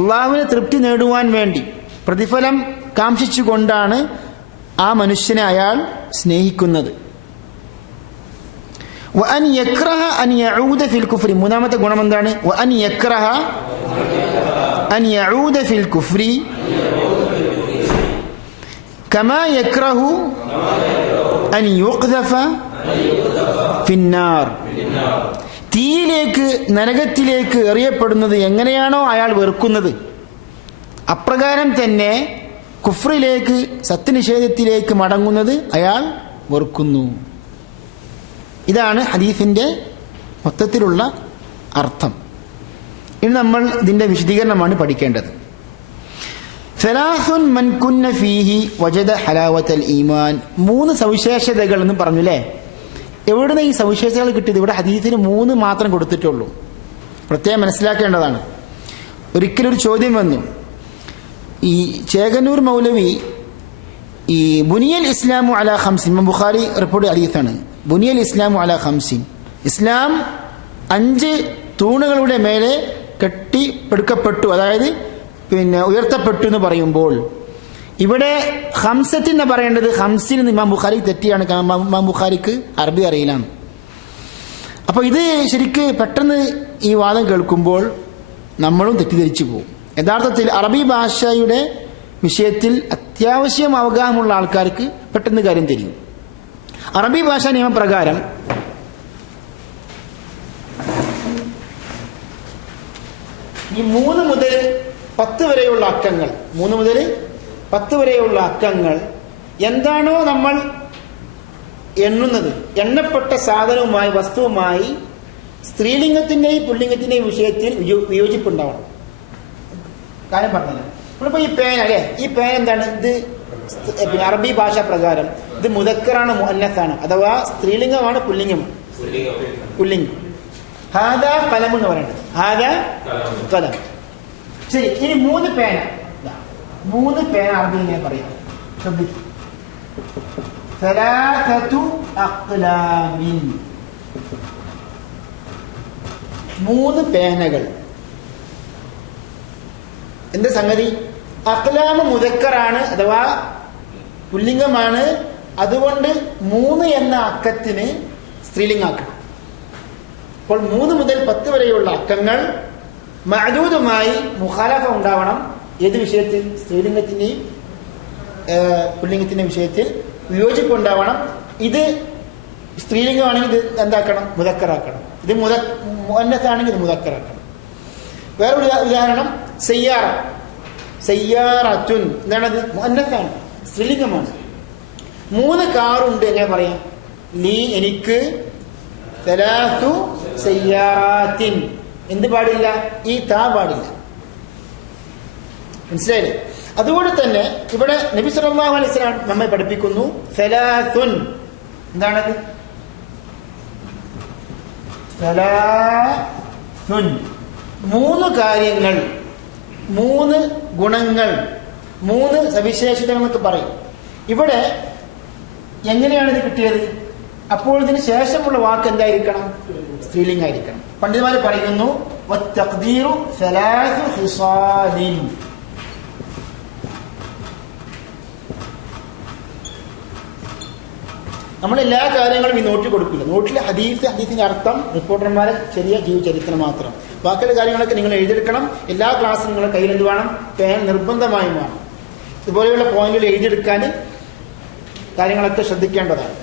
അള്ളാഹുവിനെ തൃപ്തി നേടുവാൻ വേണ്ടി പ്രതിഫലം കാംക്ഷിച്ചുകൊണ്ടാണ് ആ മനുഷ്യനെ അയാൾ സ്നേഹിക്കുന്നത്. വഅൻ യക്റഹ അൻ യഊദ ഫിൽ കുഫ്രി. 3ാമത്തെ ഗുണം എന്താണ്? വഅൻ യക്റഹ അൻ യഊദ ഫിൽ കുഫ്രി കമാ യക്റഹു അൻ യുഖ്ദഫ ഫിന്നാർ. തീയിലേക്ക്, നരകത്തിലേക്ക് എറിയപ്പെടുന്നത് എങ്ങനെയാണോ അയാൾ വെറുക്കുന്നത്, അപ്രകാരം തന്നെ കുഫ്രിലേക്ക്, സത്യനിഷേധത്തിലേക്ക് മടങ്ങുന്നത് അയാൾ വെറുക്കുന്നു. ഇതാണ് ഹദീസിന്റെ മൊത്തത്തിലുള്ള അർത്ഥം. ഇനി നമ്മൾ ഇതിന്റെ വിശദീകരണമാണ് പഠിക്കേണ്ടത്. സലാസുൻ മൻ കുന്ന ഫീഹി വജദ ഹലാവത്തൽ ഈമാൻ. 3 സവിശേഷതകൾ എന്ന് പറഞ്ഞു അല്ലേ? എവിടുന്ന് ഈ സവിശേഷതകൾ കിട്ടിയത്? ഇവിടെ ഹദീസിന് 3 മാത്രം കൊടുത്തിട്ടുള്ളൂ. പ്രത്യേകം മനസ്സിലാക്കേണ്ടതാണ്. ഒരിക്കലൊരു ചോദ്യം വന്നു. ഈ ചേകന്നൂർ മൗലവി ഈ ബുനിയൽ ഇസ്ലാമു അലാ ഖംസിൻ, ഇമാം ബുഖാരി റിപ്പോർട്ട് ഹദീസാണ്. ബുനിയൽ ഇസ്ലാമു അലാ ഖംസിൻ, ഇസ്ലാം 5 തൂണുകളുടെ മേലെ കെട്ടിപ്പടുക്കപ്പെട്ടു, അതായത് ഉയർത്തപ്പെട്ടു എന്ന് പറയുമ്പോൾ ഇവിടെ ഖംസത്തിൻ എന്ന് പറയേണ്ടത് ഖംസിൻ എന്ന് ഇമാം ബുഖാരി തെറ്റിയാണ്. ഇമാം ബുഖാരിക്ക് അറബി അറിയില്ല. അപ്പൊ ഇത് ശരിക്ക് പെട്ടെന്ന് ഈ വാദം കേൾക്കുമ്പോൾ നമ്മളും തെറ്റിദ്ധരിച്ചു പോകും. യഥാർത്ഥത്തിൽ അറബി ഭാഷയുടെ വിഷയത്തിൽ അത്യാവശ്യം അവഗാഹമുള്ള ആൾക്കാർക്ക് പെട്ടെന്ന് കാര്യം തിരിയും. അറബി ഭാഷാ നിയമപ്രകാരം ഈ 3 മുതൽ 10 വരെയുള്ള അക്കങ്ങൾ, 3 മുതൽ 10 വരെയുള്ള അക്കങ്ങൾ എന്താണോ നമ്മൾ എണ്ണുന്നത്, എണ്ണപ്പെട്ട സാധനവുമായി, വസ്തുവുമായി സ്ത്രീലിംഗത്തിന്റെയും പുല്ലിംഗത്തിന്റെയും വിഷയത്തിൽ വിയോജിപ്പുണ്ടാവണം. കാര്യം പറഞ്ഞത് നമ്മളിപ്പോ ഈ പേന അല്ലെ, ഈ പേന എന്താണ്? ഇത് അറബി ഭാഷ പ്രകാരം ഇത് മുദക്കറാണ്, മുഅന്നസാണ്, അഥവാ സ്ത്രീലിംഗമാണ്, പുല്ലിംഗമാണ്. പുല്ലിംഗം. ഹാദ കലം എന്ന് പറയുന്നത്. ഹാദ കലം. ശരി, ഇനി 3 പേന. 3 പേന അറബി ഇങ്ങനെ പറയാം. ശ്രദ്ധിക്കും. സലാസതു അഖ്ലാമിൻ. 3 പേനകൾ. എന്താ സംഗതി? അഖ്ലാമ് മുദക്കറാണ്, അഥവാ പുല്ലിംഗമാണ്. അതുകൊണ്ട് 3 എന്ന അക്കത്തിന് സ്ത്രീലിംഗാക്കണം. അപ്പോൾ 3 മുതൽ 10 വരെയുള്ള അക്കങ്ങൾ മഅദൂദുമായി മുഖാലഫ ഉണ്ടാവണം. ഏത് വിഷയത്തിൽ? സ്ത്രീലിംഗത്തിന്റെയും പുല്ലിംഗത്തിന്റെയും വിഷയത്തിൽ വിയോജിപ്പുണ്ടാവണം. ഇത് സ്ത്രീലിംഗമാണെങ്കിൽ ഇത് എന്താക്കണം? മുദക്കറാക്കണം. ഇത് മുഅന്നസാണെങ്കിൽ ഇത് മുദക്കറാക്കണം. വേറൊരു ഉദാഹരണം, സയ്യാറ. സയ്യാറത്തുൻ എന്താണത്? മുഅന്നസാണ്, സ്ത്രീലിംഗമാണ്. 3 കാറുണ്ട്, എങ്ങനെ പറയാം? ലീ, എനിക്ക്, സലാസു സയ്യാറാത്തിൻ. എന്ത് പാടില്ല? ഈ താ പാടില്ല. മനസ്സിലായില്ലേ? അതുകൊണ്ട് തന്നെ ഇവിടെ നബി സല്ലല്ലാഹു അലൈഹി വസല്ലം നമ്മെ പഠിപ്പിക്കുന്നു സലാസുൻ. എന്താണത്? സലാസുൻ, 3 കാര്യങ്ങൾ, 3 ഗുണങ്ങൾ, 3 സവിശേഷതകൾ എന്നൊക്കെ പറയും. ഇവിടെ എങ്ങനെയാണ് ഇത് കിട്ടിയത്? അപ്പോൾ ഇതിന് ശേഷമുള്ള വാക്ക് എന്തായിരിക്കണം? സ്ത്രീലിംഗായിരിക്കണം. പണ്ഡിതന്മാർ പറയുന്നു വത്തഖ്ദീറു സലാസു ഖിസാലിൻ. നമ്മൾ എല്ലാ കാര്യങ്ങളും ഈ നോട്ടിൽ കൊടുക്കില്ല. നോട്ടിൽ ഹദീസിന്റെ അർത്ഥം, റിപ്പോർട്ടർമാരെ ചെറിയ ജീവചരിത്രം മാത്രം. ബാക്കിയുള്ള കാര്യങ്ങളൊക്കെ നിങ്ങൾ എഴുതിയെടുക്കണം. എല്ലാ ക്ലാസ്സും നിങ്ങളുടെ കയ്യിൽ എന്ത് വേണം? പേൻ നിർബന്ധമായും വേണം. ഇതുപോലെയുള്ള പോയിന്റുകൾ എഴുതിയെടുക്കാൻ കാര്യങ്ങളൊക്കെ ശ്രദ്ധിക്കേണ്ടതാണ്.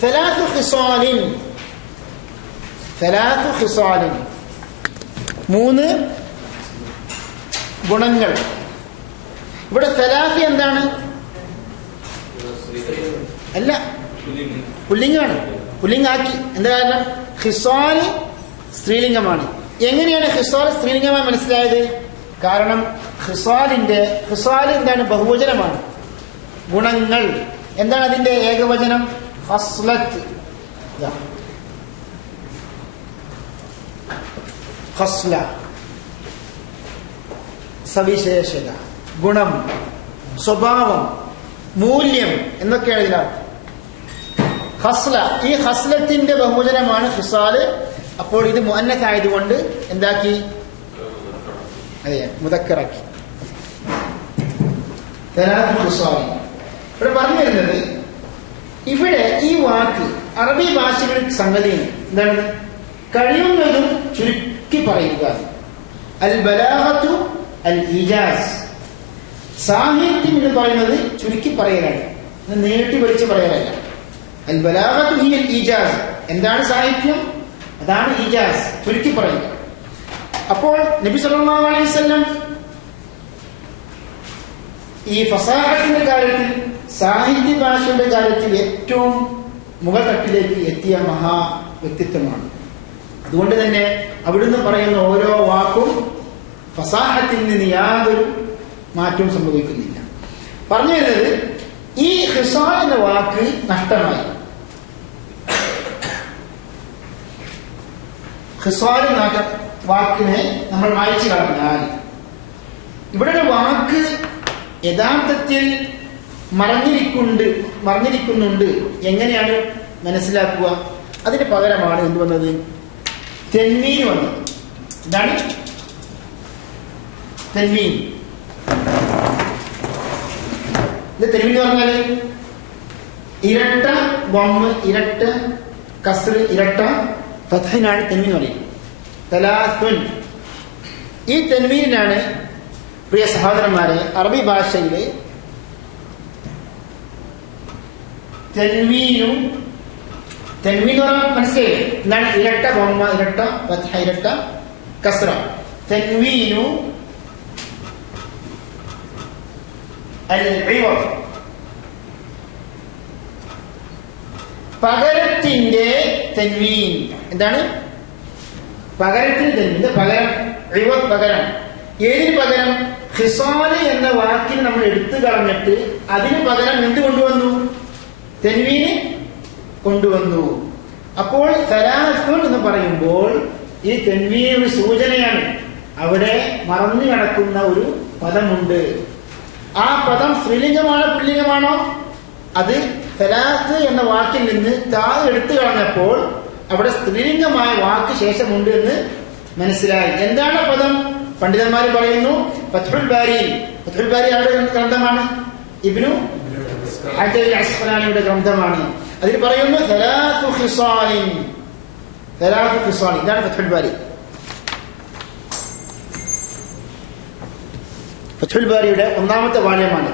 സലാസു ഖിസാലിൻ, സലാസു ഖിസാലിൻ, 3 ഗുണങ്ങൾ. ഇവിടെ സലാസി എന്താണ്? അല്ല, പുല്ലിംഗാണ്. പുല്ലിംഗാക്കി. എന്താ കാരണം? ഖിസാല് സ്ത്രീലിംഗമാണ്. എങ്ങനെയാണ് ഖിസാൽ സ്ത്രീലിംഗമായി മനസ്സിലായത്? കാരണം ഖിസാൽ എന്താണ്? ബഹുവചനമാണ്. ഗുണങ്ങൾ എന്താണ്? അതിന്റെ ഏകവചനം ഖസ്ലത്ത്. ഖസ്ല, സവിശേഷത, ഗുണം, സ്വഭാവം, മൂല്യം എന്നൊക്കെയാണ് ഇതിനർത്ഥം. ഖസ്ല, ഈ ഖസ്ലത്തിന്റെ ബഹുവചനമാണ് ഖിസാല്. അപ്പോൾ ഇത് മുഅന്നസ് ആയതുകൊണ്ട് എന്താക്കി? അതെ, മുദക്കറാക്കി. ഇവിടെ പറഞ്ഞു വരുന്നത്, ഇവിടെ ഈ വാക്ക് അറബി ഭാഷകളിൽ സംഗതിയാണ്. എന്താണ്? കഴിയുന്നതും ചുരുക്കി പറയുക. അൽ ബലാഗത്തു അൽ ഇജാസ്. സാഹിത്യം എന്ന് പറയുന്നത് ചുരുക്കി പറയലാണ്, നീട്ടി വലിച്ചു പറയലല്ല. അൽ ബലാഗത്തു ഹിയൽ ഇജാസ്. എന്താണ് സാഹിത്യം? അതാണ് ഇജാസ്, ചുരുക്കി പറയുക. അപ്പോൾ നബി സല്ലല്ലാഹു അലൈഹി വസല്ലം ഈ ഫസാഹത്തിന്റെ കാര്യത്തിൽ, സാഹിത്യ ഭാഷയുടെ കാര്യത്തിൽ ഏറ്റവും മുഖത്തട്ടിലേക്ക് എത്തിയ മഹാ വ്യക്തിത്വമാണ്. അതുകൊണ്ട് തന്നെ അവിടുന്ന് പറയുന്ന ഓരോ വാക്കും ഫസാഹത്തിൽ നിന്ന് യാതൊരു മാറ്റവും സംഭവിക്കുന്നില്ല. പറഞ്ഞു വരുന്നത്, ഈ ഖിസാൽ എന്ന വാക്ക് നഷ്ടമായി. ഖിസാൽ എന്ന വാക്കിനെ നമ്മൾ വായിച്ചു കളഞ്ഞാൽ, ഇവിടെ ഒരു വാക്ക് യഥാർത്ഥത്തിൽ മറഞ്ഞിരിക്കുന്നുണ്ട്. എങ്ങനെയാണ് മനസ്സിലാക്കുക? അതിന് പകരമാണ് എന്ത് വന്നത്? തെൻവീൻ വന്നത്. എന്താണ് തെൻവീൻ? തെൻവീൻ എന്ന് പറഞ്ഞാല് ഇരട്ട വമ്മ്, ഇരട്ട കസ്ർ, ഇരട്ട ഫത്ഹിനാണ് തെൻവീൻ പറയുന്നത്. തലാസുൻ. ഈ തെൻവീനാണ് പ്രിയ സഹോദരന്മാരെ അറബി ഭാഷയിലെ തെൻവീൻ മനസ്സിലായില്ലേ? എന്താണ്? ഇരട്ട വമ്മ, ഇരട്ട ഫത്ഹ, ഇരട്ട കസ്ര. തെൻവീനു അൽ ഇവദ്, പകരത്തിന്റെ തെൻവീൻ. എന്താണ്? പകരത്തിന് തെൻവീൻ. പകരം, ഇവദ് പകരം. ഏതിന് പകരം? ഖിസാൽ എന്ന വാക്കിന് നമ്മൾ എടുത്തു കളഞ്ഞിട്ട് അതിന് പകരം എന്ത് കൊണ്ടുവന്നു? തെൻവീന് കൊണ്ടുവന്നു. അപ്പോൾ സലാസുൻ എന്ന് പറയുമ്പോൾ ഈ തെൻവീൻ ഒരു സൂചനയാണ്. അവിടെ മറന്നു കിടക്കുന്ന ഒരു പദമുണ്ട്. ആ പദം സ്ത്രീലിംഗമാണോ പുല്ലിംഗമാണോ? അത് സലാസ് എന്ന വാക്കിൽ നിന്ന് താഴെ എടുത്തു കളഞ്ഞപ്പോൾ അവിടെ സ്ത്രീലിംഗമായ വാക്ക് ശേഷമുണ്ട് എന്ന് മനസ്സിലായി. എന്താണ് പദം? പണ്ഡിതന്മാർ പറയുന്നു ഫത്ഹുൽ ബാരി. ഫത്ഹുൽ ബാരി ആരുടെ ഗ്രന്ഥമാണ്? ഇബ്നു ഹജർ അസ്ഖലാനിയുടെ ഗ്രന്ഥമാണ്. അതിൽ പറയുന്നു സലാസു ഖിസാലിൻ. സലാസു ഖിസാലിൻ. ഇതാണ് ഫത്ഹുൽ ബാരി. ഫത്ഹുൽ ബാരിയുടെ 1ാമത്തെ വാള്യമാണ്.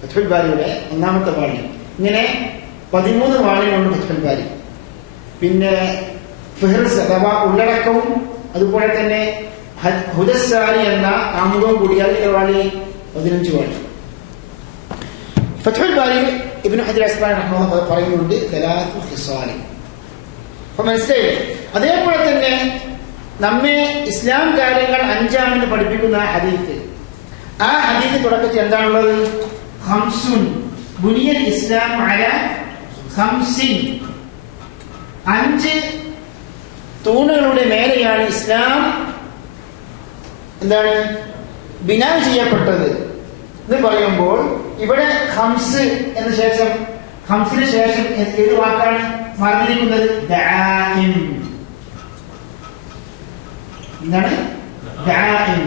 ഫത്ഹുൽ ബാരിയുടെ 1ാമത്തെ വാള്യം. ഇങ്ങനെ 13 വാള്യമുണ്ട് ഫത്ഹുൽ ബാരി. പിന്നെ ഫിഹ്റിസ് അഥവാ ഉള്ളടക്കവും അതുപോലെ തന്നെ ഹുദസ്സാരി എന്ന ആമുഖവും കൂടിയാൽ വാള്യം 15 വാള്യം. ഫത്ഹുൽ ബാരി ഇബ്നു ഹജർ അസ്ഖലാനി റഹ്മത്തുള്ളാഹി പറയുന്നുണ്ട് സലാസു ഖിസാലിൻ. അപ്പൊ മനസ്സിലായില്ലേ? അതേപോലെ തന്നെ നമ്മെ ഇസ്ലാം കാര്യങ്ങൾ 5 പഠിപ്പിക്കുന്ന ഹദീസ്. ആ ഹദീസ് തുടക്കത്തിൽ എന്താണുള്ളത്? ഖംസുൻ ബുനിയൽ ഇസ്ലാം അലാ ഖംസിൻ. 5 തൂണുകളുടെ മേലെയാണ് ഇസ്ലാം എന്താണ് ബിനാ ചെയ്യപ്പെട്ടത് എന്ന് പറയുമ്പോൾ ഇവിടെ ഖംസ് എന്ന ശേഷം, ഖംസിന് ശേഷം ഏത് വാക്കാണ് മറന്നിരിക്കുന്നത്? ദാഇം. എന്താണ് ദാഇം?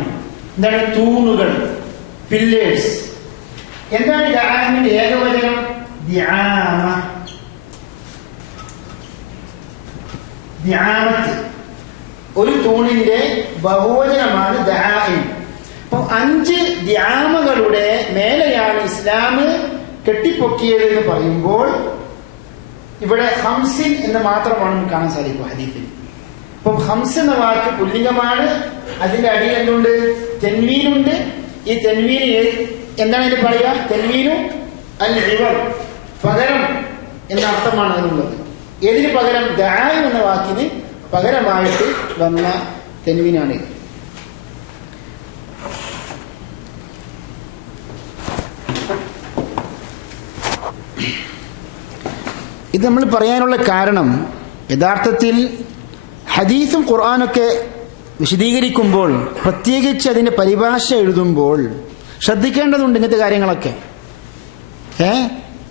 എന്താണ്? തൂണുകൾ, പില്ലേഴ്സ്. എന്താണ് ദാഇമിന്റെ ഏകവചനം? ദിആമ. ദിആമത്ത് ഒരു തൂണിന്റെ ബഹുവചനമാണ് ദാഇം. അപ്പൊ 5 ദിആമകളുടെ മേലെയാണ് ഇസ്ലാം കെട്ടിപ്പൊക്കിയത് എന്ന് പറയുമ്പോൾ ഇവിടെ ഹംസിൻ എന്ന് മാത്രമാണ് നമുക്ക് കാണാൻ സാധിക്കും ഹദീസിൽ. അപ്പം ഹംസ് എന്ന വാക്ക് പുല്ലിംഗമാണ്. അതിന്റെ അടിയിൽ എന്തുണ്ട്? തെൻവീനുണ്ട്. ഈ തെൻവീന് എന്താണ് ഇതിന് പറയുക? തെൻവീനു അൽ ഇവർ, പകരം എന്ന അർത്ഥമാണ് അതിനുള്ളത്. ഏതിന് പകരം? ദാഇം എന്ന വാക്കിന് പകരമായിട്ട് വന്ന തെൻവീനാണ് ഇത്. ഇത് നമ്മൾ പറയാനുള്ള കാരണം യഥാർത്ഥത്തിൽ ഹദീസും ഖുർആനൊക്കെ വിശദീകരിക്കുമ്പോൾ, പ്രത്യേകിച്ച് അതിന്റെ പരിഭാഷ എഴുതുമ്പോൾ ശ്രദ്ധിക്കേണ്ടതുണ്ട് ഇങ്ങനത്തെ കാര്യങ്ങളൊക്കെ.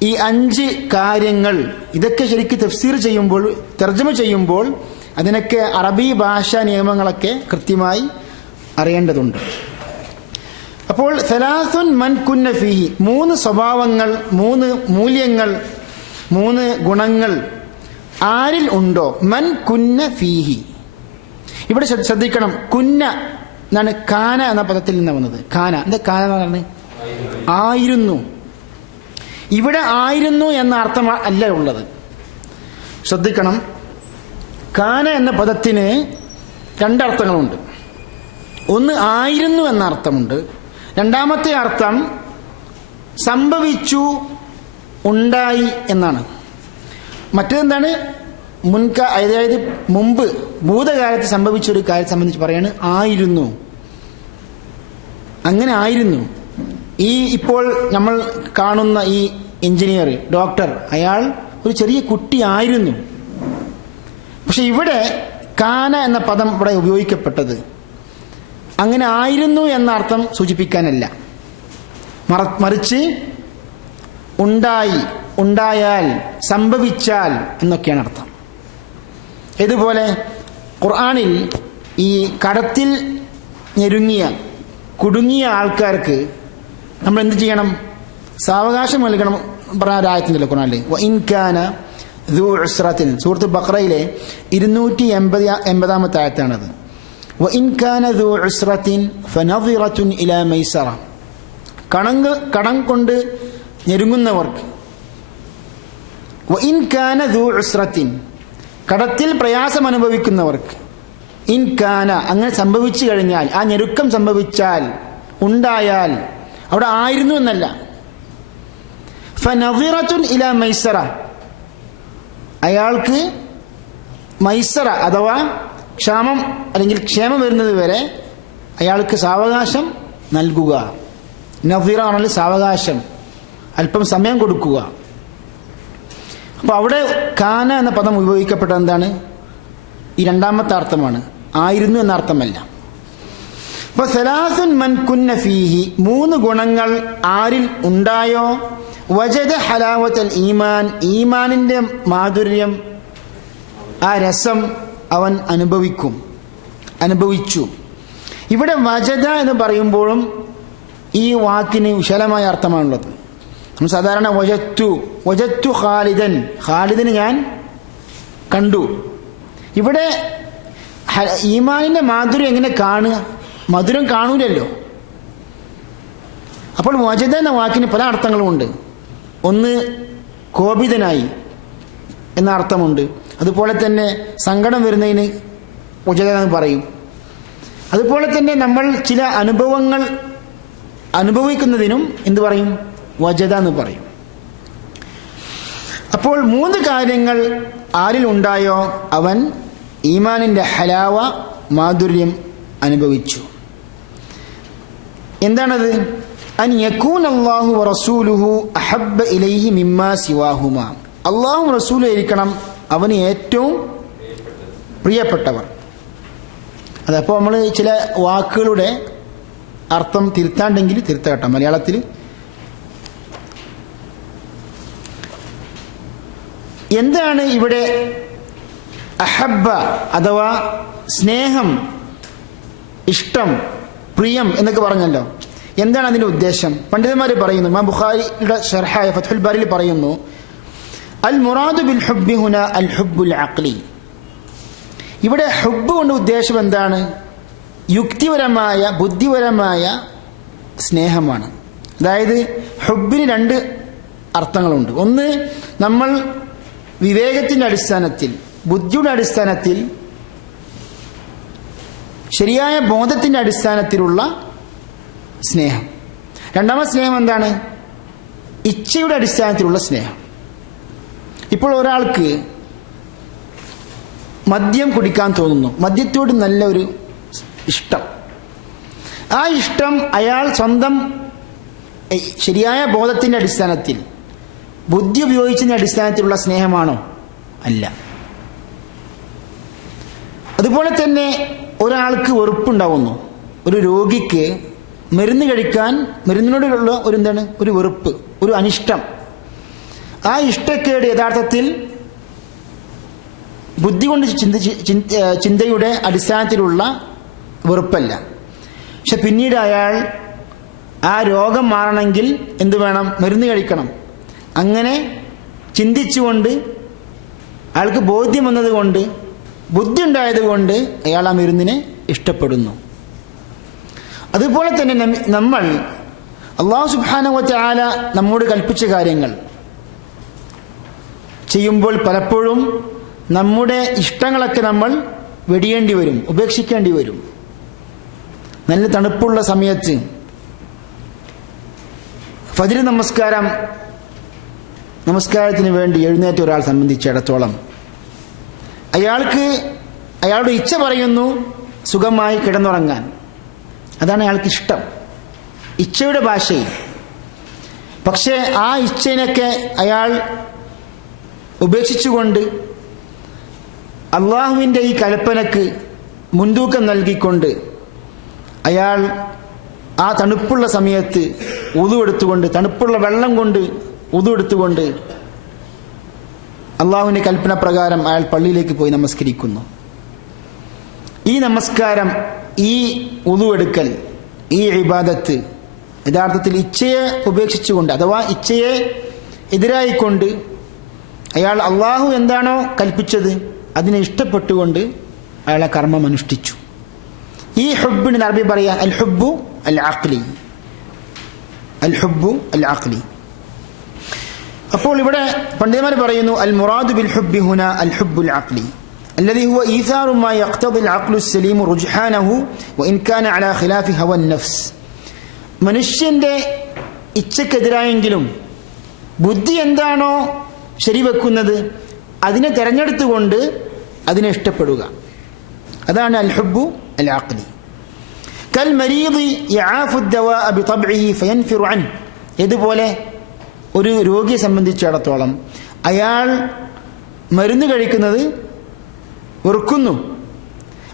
ഈ 5 കാര്യങ്ങൾ ഇതൊക്കെ ശരിക്കും തഫ്സീർ ചെയ്യുമ്പോൾ, തർജ്ജമ ചെയ്യുമ്പോൾ അതിനൊക്കെ അറബി ഭാഷാ നിയമങ്ങളൊക്കെ കൃത്യമായി അറിയേണ്ടതുണ്ട്. അപ്പോൾ സലാസുൻ മൻ കുന്ന ഫീഹി, 3 സ്വഭാവങ്ങൾ, 3 മൂല്യങ്ങൾ, 3 ഗുണങ്ങൾ ആരിൽ ഉണ്ടോ? മൻ കുന്ന ഫീഹി. ഇവിടെ ശ്രദ്ധിക്കണം, കുന്ന എന്നാണ് കാന എന്ന പദത്തിൽ നിന്ന് വന്നത്. കാന എന്താ? കാന എന്ന് പറഞ്ഞത് ആയിരുന്നു. ഇവിടെ ആയിരുന്നു എന്ന അർത്ഥം അല്ല ഉള്ളത്. ശ്രദ്ധിക്കണം, കാന എന്ന പദത്തിന് 2 അർത്ഥങ്ങളുണ്ട്. ഒന്ന് ആയിരുന്നു എന്ന അർത്ഥമുണ്ട്. രണ്ടാമത്തെ അർത്ഥം സംഭവിച്ചു, ഉണ്ടായി എന്നാണ്. മറ്റേതെന്താണ്? അതായത് മുമ്പ് ഭൂതകാലത്ത് സംഭവിച്ച ഒരു കാര്യം സംബന്ധിച്ച് പറയാണ് ആയിരുന്നു, അങ്ങനെ ആയിരുന്നു. ഇപ്പോൾ നമ്മൾ കാണുന്ന ഈ എഞ്ചിനീയർ, ഡോക്ടർ, അയാൾ ഒരു ചെറിയ കുട്ടിയായിരുന്നു. പക്ഷെ ഇവിടെ കാന എന്ന പദം ഇവിടെ ഉപയോഗിക്കപ്പെട്ടത് അങ്ങനെ ആയിരുന്നു എന്ന അർത്ഥം സൂചിപ്പിക്കാനല്ല, മറിച്ച് ഉണ്ടായി, ഉണ്ടായാൽ, സംഭവിച്ചാൽ എന്നൊക്കെയാണ് അർത്ഥം. ഇതുപോലെ ഖുർആനിൽ ഈ കടത്തിൽ ഞെരുങ്ങിയ, കുടുങ്ങിയ ആൾക്കാർക്ക് നമ്മൾ എന്ത് ചെയ്യണം? സാവകാശം നൽകണം. പറഞ്ഞ ആയത്തിൻ്റെ ഖുർആനിൽ വഇൻ കാന ദു ഉസ്റത്തിൻ, സൂറത്ത് ബഖറയിലെ 280 ആയത്താണത്. വഇൻ കാന ദു ഉസ്റത്തിൻ ഫനദിറത്തുൻ ഇലാ മൈസറ, കടം കൊണ്ട് ഞെരുങ്ങുന്നവർക്ക്. വഇൻ കാന ദു ഉസ്റത്തിൻ, കടത്തിൽ പ്രയാസം അനുഭവിക്കുന്നവർക്ക്. ഇൻ കാന, അങ്ങനെ സംഭവിച്ചു കഴിഞ്ഞാൽ, ആ ഞെരുക്കം സംഭവിച്ചാൽ, ഉണ്ടായാൽ, അവിടെ ആയിരുന്നു എന്നല്ല. ഫനദിറത്തുൻ ഇലാ മൈസറ, അയാൾക്ക് മൈസറ അഥവാ ക്ഷാമം അല്ലെങ്കിൽ ക്ഷേമം വരുന്നത് വരെ അയാൾക്ക് സാവകാശം നൽകുക. നദിറ ആണെങ്കിൽ സാവകാശം, അല്പം സമയം കൊടുക്കുക. അപ്പൊ അവിടെ കാന എന്ന പദം ഉപയോഗിക്കപ്പെട്ട എന്താണ്? ഈ രണ്ടാമത്തെ അർത്ഥമാണ്, ആയിരുന്നു എന്ന അർത്ഥമല്ല. അപ്പൊ സലാസുൻ മൻ കുന്ന ഫീഹി, 3 ഗുണങ്ങൾ ആരിൽ ഉണ്ടായോ, വജദ ഹലാവത്തൽ ഈമാൻ, ഈമാനിന്റെ മാധുര്യം, ആ രസം അവൻ അനുഭവിച്ചു. ഇവിടെ വജദ എന്ന് പറയുമ്പോഴും ഈ വാക്കിന് വിശാലമായ അർത്ഥമാണുള്ളത്. നമ്മൾ സാധാരണ വജത്തു ഖാലിദന് ഞാൻ കണ്ടു. ഇവിടെ ഈമാനിന്റെ മാധുര്യം എങ്ങനെ കാണുക? മധുരം കാണൂലല്ലോ. അപ്പോൾ വജദ എന്ന വാക്കിന് പല അർത്ഥങ്ങളുമുണ്ട്. ഒന്ന് കോപിതനായി എന്ന അർത്ഥമുണ്ട്. അതുപോലെ തന്നെ സങ്കടം വരുന്നതിന് വജദ എന്ന് പറയും. അതുപോലെ തന്നെ നമ്മൾ ചില അനുഭവങ്ങൾ അനുഭവിക്കുന്നതിനും എന്ത് പറയും? വജദ എന്ന് പറയും. അപ്പോൾ 3 കാര്യങ്ങൾ ആരിൽ ഉണ്ടായോ അവൻ ഈമാനിന്റെ ഹലാവ മാധുര്യം അനുഭവിച്ചു. എന്താണത്? അൻ യകൂന അല്ലാഹു വറസൂലുഹു അഹബ്ബ ഇലൈഹി മിമ്മാ സിവാഹുമാ. അല്ലാഹുവും റസൂലും ആയിരിക്കണം അവന് ഏറ്റവും പ്രിയപ്പെട്ടവർ. അതപ്പോൾ നമ്മൾ ചില വാക്കുകളുടെ അർത്ഥം തിരുത്താണ്ടെങ്കിൽ തിരുത്തട്ടെ. മലയാളത്തിൽ എന്താണ് ഇവിടെ അഹബ്ബ അഥവാ സ്നേഹം, ഇഷ്ടം, പ്രിയം എന്നൊക്കെ പറഞ്ഞല്ലോ. എന്താണ് അതിന്റെ ഉദ്ദേശം? പണ്ഡിതന്മാർ പറയുന്നു, ഇമാം ബുഖാരിയുടെ ശർഹായ ഫത്ഹുൽ ബാരിയിൽ പറയുന്നു, അൽ മുറാദു ബിൽ ഹുബ്ബി ഹുന അൽ ഹുബ്ബുൽ അഖ്ലി. ഇവിടെ ഹുബ്ബ് കൊണ്ട് ഉദ്ദേശം എന്താണ്? യുക്തിപരമായ ബുദ്ധിപരമായ സ്നേഹമാണ്. അതായത് ഹുബ്ബിന് രണ്ട് അർത്ഥങ്ങളുണ്ട്. ഒന്ന്, നമ്മൾ വിവേകത്തിന്റെ അടിസ്ഥാനത്തിൽ, ബുദ്ധിയുടെ അടിസ്ഥാനത്തിൽ, ശരിയായ ബോധത്തിന്റെ അടിസ്ഥാനത്തിലുള്ള സ്നേഹം. രണ്ടാമത്തെ സ്നേഹം എന്താണ്? ഇച്ഛയുടെ അടിസ്ഥാനത്തിലുള്ള സ്നേഹം. ഇപ്പോൾ ഒരാൾക്ക് മദ്യം കുടിക്കാൻ തോന്നുന്നു, മദ്യത്തോട് നല്ല ഒരു ഇഷ്ടം. ആ ഇഷ്ടം അയാൾ സ്വന്തം ശരിയായ ബോധത്തിന്റെ അടിസ്ഥാനത്തിൽ, ബുദ്ധി ഉപയോഗിച്ചതിന്റെ അടിസ്ഥാനത്തിലുള്ള സ്നേഹമാണോ? അല്ല. അതുപോലെ തന്നെ ഒരാൾക്ക് വെറുപ്പുണ്ടാവുന്നു. ഒരു രോഗിക്ക് മരുന്ന് കഴിക്കാൻ മരുന്നിനോടുള്ള ഒരു എന്താണ്? ഒരു വെറുപ്പ്, ഒരു അനിഷ്ടം. ആ ഇഷ്ടക്കേട് യഥാർത്ഥത്തിൽ ബുദ്ധി കൊണ്ട് ചിന്തയുടെ അടിസ്ഥാനത്തിലുള്ള വെറുപ്പല്ല. പക്ഷെ പിന്നീട് അയാൾ ആ രോഗം മാറണമെങ്കിൽ എന്ത് വേണം? മരുന്ന് കഴിക്കണം. അങ്ങനെ ചിന്തിച്ചുകൊണ്ട് അയാൾക്ക് ബോധ്യം വന്നതുകൊണ്ട്, ബുദ്ധി ഉണ്ടായതുകൊണ്ട് അയാൾ ആ മരുന്നിനെ ഇഷ്ടപ്പെടുന്നു. അതുപോലെ തന്നെ നമ്മൾ അല്ലാഹു സുബ്ഹാനഹു വ തആല നമ്മോട് കൽപ്പിച്ച കാര്യങ്ങൾ ചെയ്യുമ്പോൾ പലപ്പോഴും നമ്മുടെ ഇഷ്ടങ്ങളൊക്കെ നമ്മൾ വെടിയേണ്ടി വരും, ഉപേക്ഷിക്കേണ്ടി വരും. നല്ല തണുപ്പുള്ള സമയത്ത് ഫജ്ർ നമസ്കാരത്തിന് വേണ്ടി എഴുന്നേറ്റ ഒരാൾ സംബന്ധിച്ചിടത്തോളം അയാളുടെ ഇച്ഛ പറയുന്നു സുഖമായി കിടന്നുറങ്ങാൻ. അതാണ് അയാൾക്ക് ഇഷ്ടം, ഇച്ഛയുടെ ഭാഷയിൽ. പക്ഷേ ആ ഇച്ഛയിനൊക്കെ അയാൾ ഉപേക്ഷിച്ചുകൊണ്ട് അള്ളാഹുവിൻ്റെ ഈ കൽപ്പനക്ക് മുൻതൂക്കം നൽകിക്കൊണ്ട് അയാൾ ആ തണുപ്പുള്ള സമയത്ത് ഉദു എടുത്തുകൊണ്ട്, തണുപ്പുള്ള വെള്ളം കൊണ്ട് ഉദു എടുത്തുകൊണ്ട് അള്ളാഹുവിൻ്റെ കൽപ്പന പ്രകാരം അയാൾ പള്ളിയിലേക്ക് പോയി നമസ്കരിക്കുന്നു. ഈ നമസ്കാരം, ഈ ഉദു എടുക്കൽ, ഈ ഇബാദത്ത് യഥാർത്ഥത്തിൽ ഇച്ഛയെ ഉപേക്ഷിച്ചുകൊണ്ട്, അഥവാ ഇച്ഛയെ എതിരായിക്കൊണ്ട് അയാൾ അള്ളാഹു എന്താണോ കൽപ്പിച്ചത് അതിനെ ഇഷ്ടപ്പെട്ടുകൊണ്ട് അയാളെ കർമ്മം അനുഷ്ഠിച്ചു. ഈ ഹുബ്ബിന് അറബി പറയാ അൽ ഹുബ്ബു അൽ അഖ്ലി, അൽ ഹുബ്ബു അൽ അഖ്ലി. അപ്പോൾ ഇവിടെ പണ്ഡിതന്മാർ പറയുന്നു അൽ മുറാദു ബിൽ ഹുബ്ബി ഹുന അൽ ഹുബ്ബുൽ അഖ്ലി الذي هو إيثار ما يقتضي العقل السليم رجحانه وإن كان على خلاف هوى النفس. മനുഷ്യന്റെ ഇച്ഛക്കെതിരായെങ്കിലും ബുദ്ധി എന്താണോ ശരിവെക്കുന്നത് അതിനെ തെരഞ്ഞെടുത്തുകൊണ്ട് അതിനെ ഇഷ്ടപ്പെടുക. അതാണ് അൽ ഹുബ്ബു അൽ അഖ്ലി. കൽ മരീദി യആഫു الدواء بطبعه فينفر عنه. ഇതുപോലെ ഒരു രോഗിയെ സംബന്ധിച്ചിടത്തോളം അയാൾ മരുന്ന് കഴിക്കുന്നത് വെറുക്കുന്നു.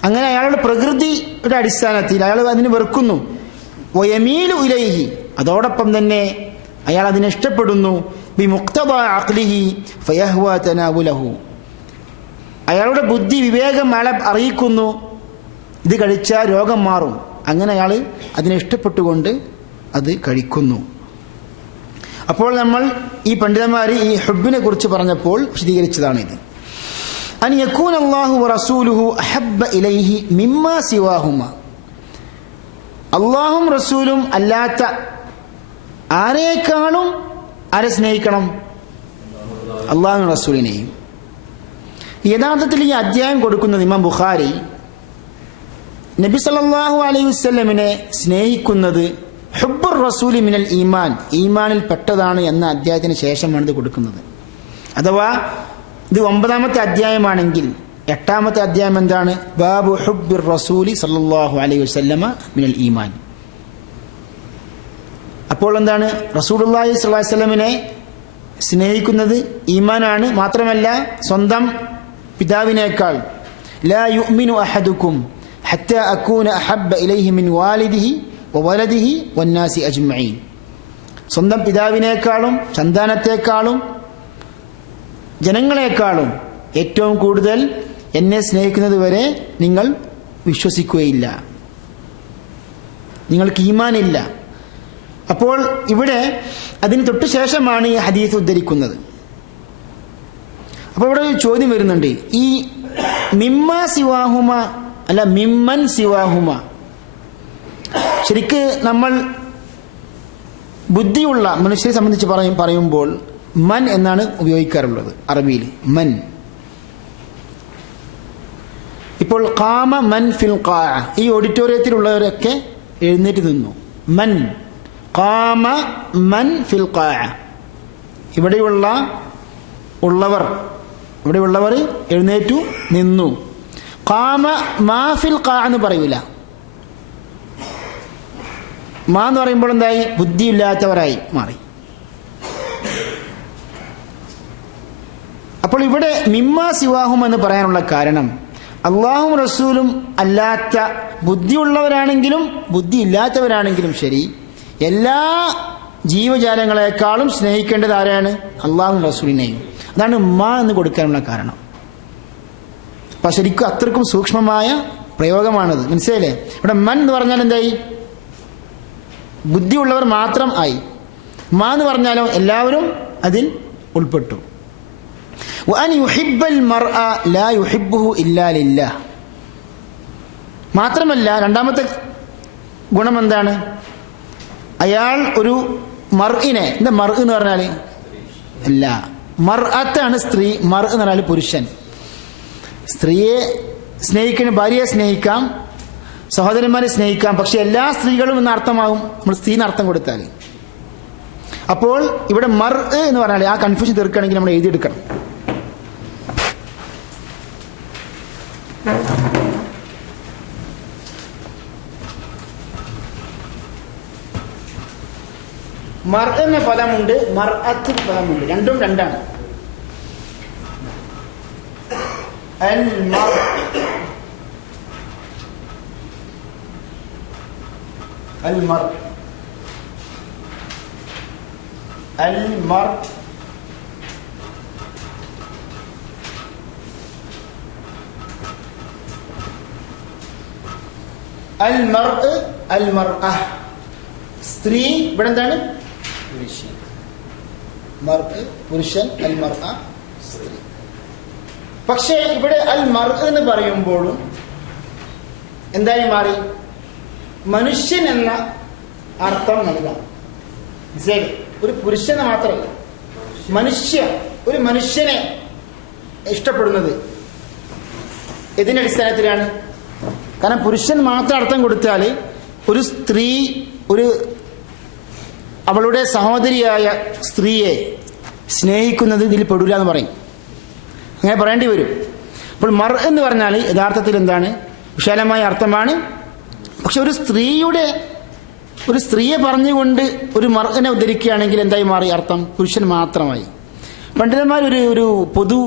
അങ്ങനെ അയാളുടെ പ്രകൃതിയുടെ അടിസ്ഥാനത്തിൽ അയാൾ അതിനെ വെറുക്കുന്നു. വയമീലു ഇലൈഹി, അതോടൊപ്പം തന്നെ അയാൾ അതിനെ ഇഷ്ടപ്പെടുന്നു. ബിമുഖ്തദാ അഖ്ലിഹി ഫയഹ്വാ തനാവുലഹു, അയാളുടെ ബുദ്ധി വിവേകം അയാളെ അറിയിക്കുന്നു ഇത് കഴിച്ചാൽ രോഗം മാറും. അങ്ങനെ അയാൾ അതിനെ ഇഷ്ടപ്പെട്ടുകൊണ്ട് അത് കഴിക്കുന്നു. അപ്പോൾ നമ്മൾ ഈ പണ്ഡിതന്മാർ ഈ ഹുബ്ബിനെ കുറിച്ച് പറഞ്ഞപ്പോൾ വിശദീകരിച്ചതാണിത്. അൻ യകൂന അല്ലാഹു വറസൂലുഹു അഹബ്ബ ഇലൈഹി മിമ്മാ സിവാഹുമ. അല്ലാഹും റസൂലും അല്ലാത്ത ആരേക്കാളും ആരെ സ്നേഹിക്കണം? അല്ലാഹു റസൂലിനെയും. യഥാർത്ഥത്തിൽ ഈ അധ്യായം കൊടുക്കുന്നത് ഇമാം ബുഖാരി നബി സല്ലല്ലാഹു അലൈഹി വസല്ലമിനെ സ്നേഹിക്കുന്നത് ഹുബ്ബുർ റസൂലി മിനൽ ഈമാൻ, ഈമാനിൽ പെട്ടതാണ് എന്ന അധ്യായത്തിന് ശേഷമാണ് ഇത് കൊടുക്കുന്നത്. അഥവാ ഇത് 9-ാമത്തെ അധ്യായമാണെങ്കിൽ 8-ാമത്തെ അധ്യായം എന്താണ്? ബാബു ഹുബ്ബിർ റസൂലി സല്ലല്ലാഹു അലൈഹി വസല്ലമ മിനൽ ഈമാൻ. അപ്പോൾ എന്താണ്? റസൂലുള്ളാഹി സ്വല്ലല്ലാഹു അലൈഹി വസല്ലമിനെ സ്നേഹിക്കുന്നത് ഈമാനാണ്. മാത്രമല്ല സ്വന്തം പിതാവിനേക്കാൾ ലാ യുഅ്മിനു അഹദുക്കും ഹത്താ അകൂന അഹബ്ബ ഇലൈഹി മിൻ വാലിദിഹി വവലദിഹി വന്നാസി അജ്മഈൻ. സ്വന്തം പിതാവിനേക്കാളും സന്താനത്തെക്കാളും ജനങ്ങളെക്കാളും ഏറ്റവും കൂടുതൽ എന്നെ സ്നേഹിക്കുന്നത് വരെ നിങ്ങൾ വിശ്വസിക്കുകയില്ല, നിങ്ങൾക്ക് ഈമാനില്ല. അപ്പോൾ ഇവിടെ അതിന് തൊട്ട് ശേഷമാണ് ഈ ഹദീസ് ഉദ്ധരിക്കുന്നത്. അപ്പോൾ ഇവിടെ ഒരു ചോദ്യം വരുന്നുണ്ട്, ഈ മിമ്മ സിവാഹുമ അല്ല മിമ്മൻ സിവാഹുമ, ശരിക്ക് നമ്മൾ ബുദ്ധിയുള്ള മനുഷ്യരെ സംബന്ധിച്ച് പറയുമ്പോൾ മൻ എന്നാണ് ഉപയോഗിക്കാറുള്ളത് അറബിയിൽ, മൻ. ഇപ്പോൾ ഖാമ മൻ ഫിൽ ഖാഅ, ഈ ഓഡിറ്റോറിയത്തിലുള്ളവരൊക്കെ എഴുന്നേറ്റ് നിന്നു. മൻ ഖാമ മൻ ഫിൽ ഖാഅ, ഇവിടെയുള്ളവർ എഴുന്നേറ്റു നിന്നു. ഖാമ മാ ഫിൽ ഖാഅ എന്ന് പറയൂല. മാ എന്ന് പറയുമ്പോൾ എന്തായി? ബുദ്ധിയില്ലാത്തവരായി മാറി. അപ്പോൾ ഇവിടെ മിമ്മ സിവാഹും എന്ന് പറയാനുള്ള കാരണം അള്ളാഹും റസൂലും അല്ലാത്ത ബുദ്ധിയുള്ളവരാണെങ്കിലും ബുദ്ധിയില്ലാത്തവരാണെങ്കിലും ശരി, എല്ലാ ജീവജാലങ്ങളെക്കാളും സ്നേഹിക്കേണ്ടത് ആരാണ്? അള്ളാഹും റസൂലിനെയും. അതാണ് മാ എന്ന് കൊടുക്കാനുള്ള കാരണം. അപ്പൊ ശരിക്കും അത്രക്കും സൂക്ഷ്മമായ പ്രയോഗമാണത്, മനസ്സിലായില്ലേ? ഇവിടെ മൻ എന്ന് പറഞ്ഞാൽ എന്തായി? ബുദ്ധിയുള്ളവർ മാത്രം ആയി. മാ എന്ന് പറഞ്ഞാലോ എല്ലാവരും അതിൽ ഉൾപ്പെട്ടു. വഅൻ യുഹിബ്ബൽ മർഅ ലാ യുഹിബ്ബുഹു ഇല്ലാ ലില്ലാഹ്. മാത്രമല്ല രണ്ടാമത്തെ ഗുണം എന്താണ്? അയാൾ ഒരു മർഇനെ, എന്താ മർ എന്ന് പറഞ്ഞാൽ? അല്ല, മർഅത്താണ് സ്ത്രീ, മർ എന്ന് പറഞ്ഞാൽ പുരുഷൻ. സ്ത്രീയെ സ്നേഹിക്കുന്ന, ഭാര്യയെ സ്നേഹിക്കാം, സഹോദരന്മാരെ സ്നേഹിക്കാം, പക്ഷെ എല്ലാ സ്ത്രീകളും എന്ന അർത്ഥമാകും നമ്മൾ സ്ത്രീന്ന് അർത്ഥം കൊടുത്താൽ. അപ്പോൾ ഇവിടെ മർ എന്ന് പറഞ്ഞാൽ ആ കൺഫ്യൂഷൻ തീർക്കുകയാണെങ്കിൽ നമ്മൾ എഴുതിയെടുക്കണം. മർ എന്ന പദമുണ്ട്, മർഅത്ത് പദമുണ്ട്, രണ്ടും രണ്ടാണ്. അൽ മർ, അൽ മർ, അൽ മർ, അൽ മർ, അൽ മർഅ സ്ത്രീ. ഇവിടെ എന്താണ്? പുരുഷൻ. മർ പുരുഷൻ, അൽ മർഅ സ്ത്രീ. പക്ഷേ ഇവിടെ അൽ മർ എന്ന് പറയുമ്പോഴും എന്തായി മാറി? മനുഷ്യൻ എന്ന അർത്ഥം നൽകാം. ഒരു പുരുഷനെ മാത്രമല്ല, ഒരു മനുഷ്യനെ ഇഷ്ടപ്പെടുന്നത് ഇതിന്റെ അടിസ്ഥാനത്തിലാണ്. കാരണം പുരുഷൻ മാത്രം അർത്ഥം കൊടുത്താൽ ഒരു സ്ത്രീ അവളുടെ സഹോദരിയായ സ്ത്രീയെ സ്നേഹിക്കുന്നത് ഇതിൽ പെടില്ല എന്ന് പറയും. അങ്ങനെ പറയേണ്ടി വരും. അപ്പോൾ മർ എന്ന് പറഞ്ഞാൽ യഥാർത്ഥത്തിൽ എന്താണ്? വിശാലമായ അർത്ഥമാണ്. പക്ഷെ ഒരു സ്ത്രീയെ പറഞ്ഞുകൊണ്ട് ഒരു മർഇനെ ഉദ്ധരിക്കുകയാണെങ്കിൽ എന്തായി മാറി അർത്ഥം? പുരുഷൻ മാത്രമായി. പണ്ഡിതന്മാർ ഒരു പൊതു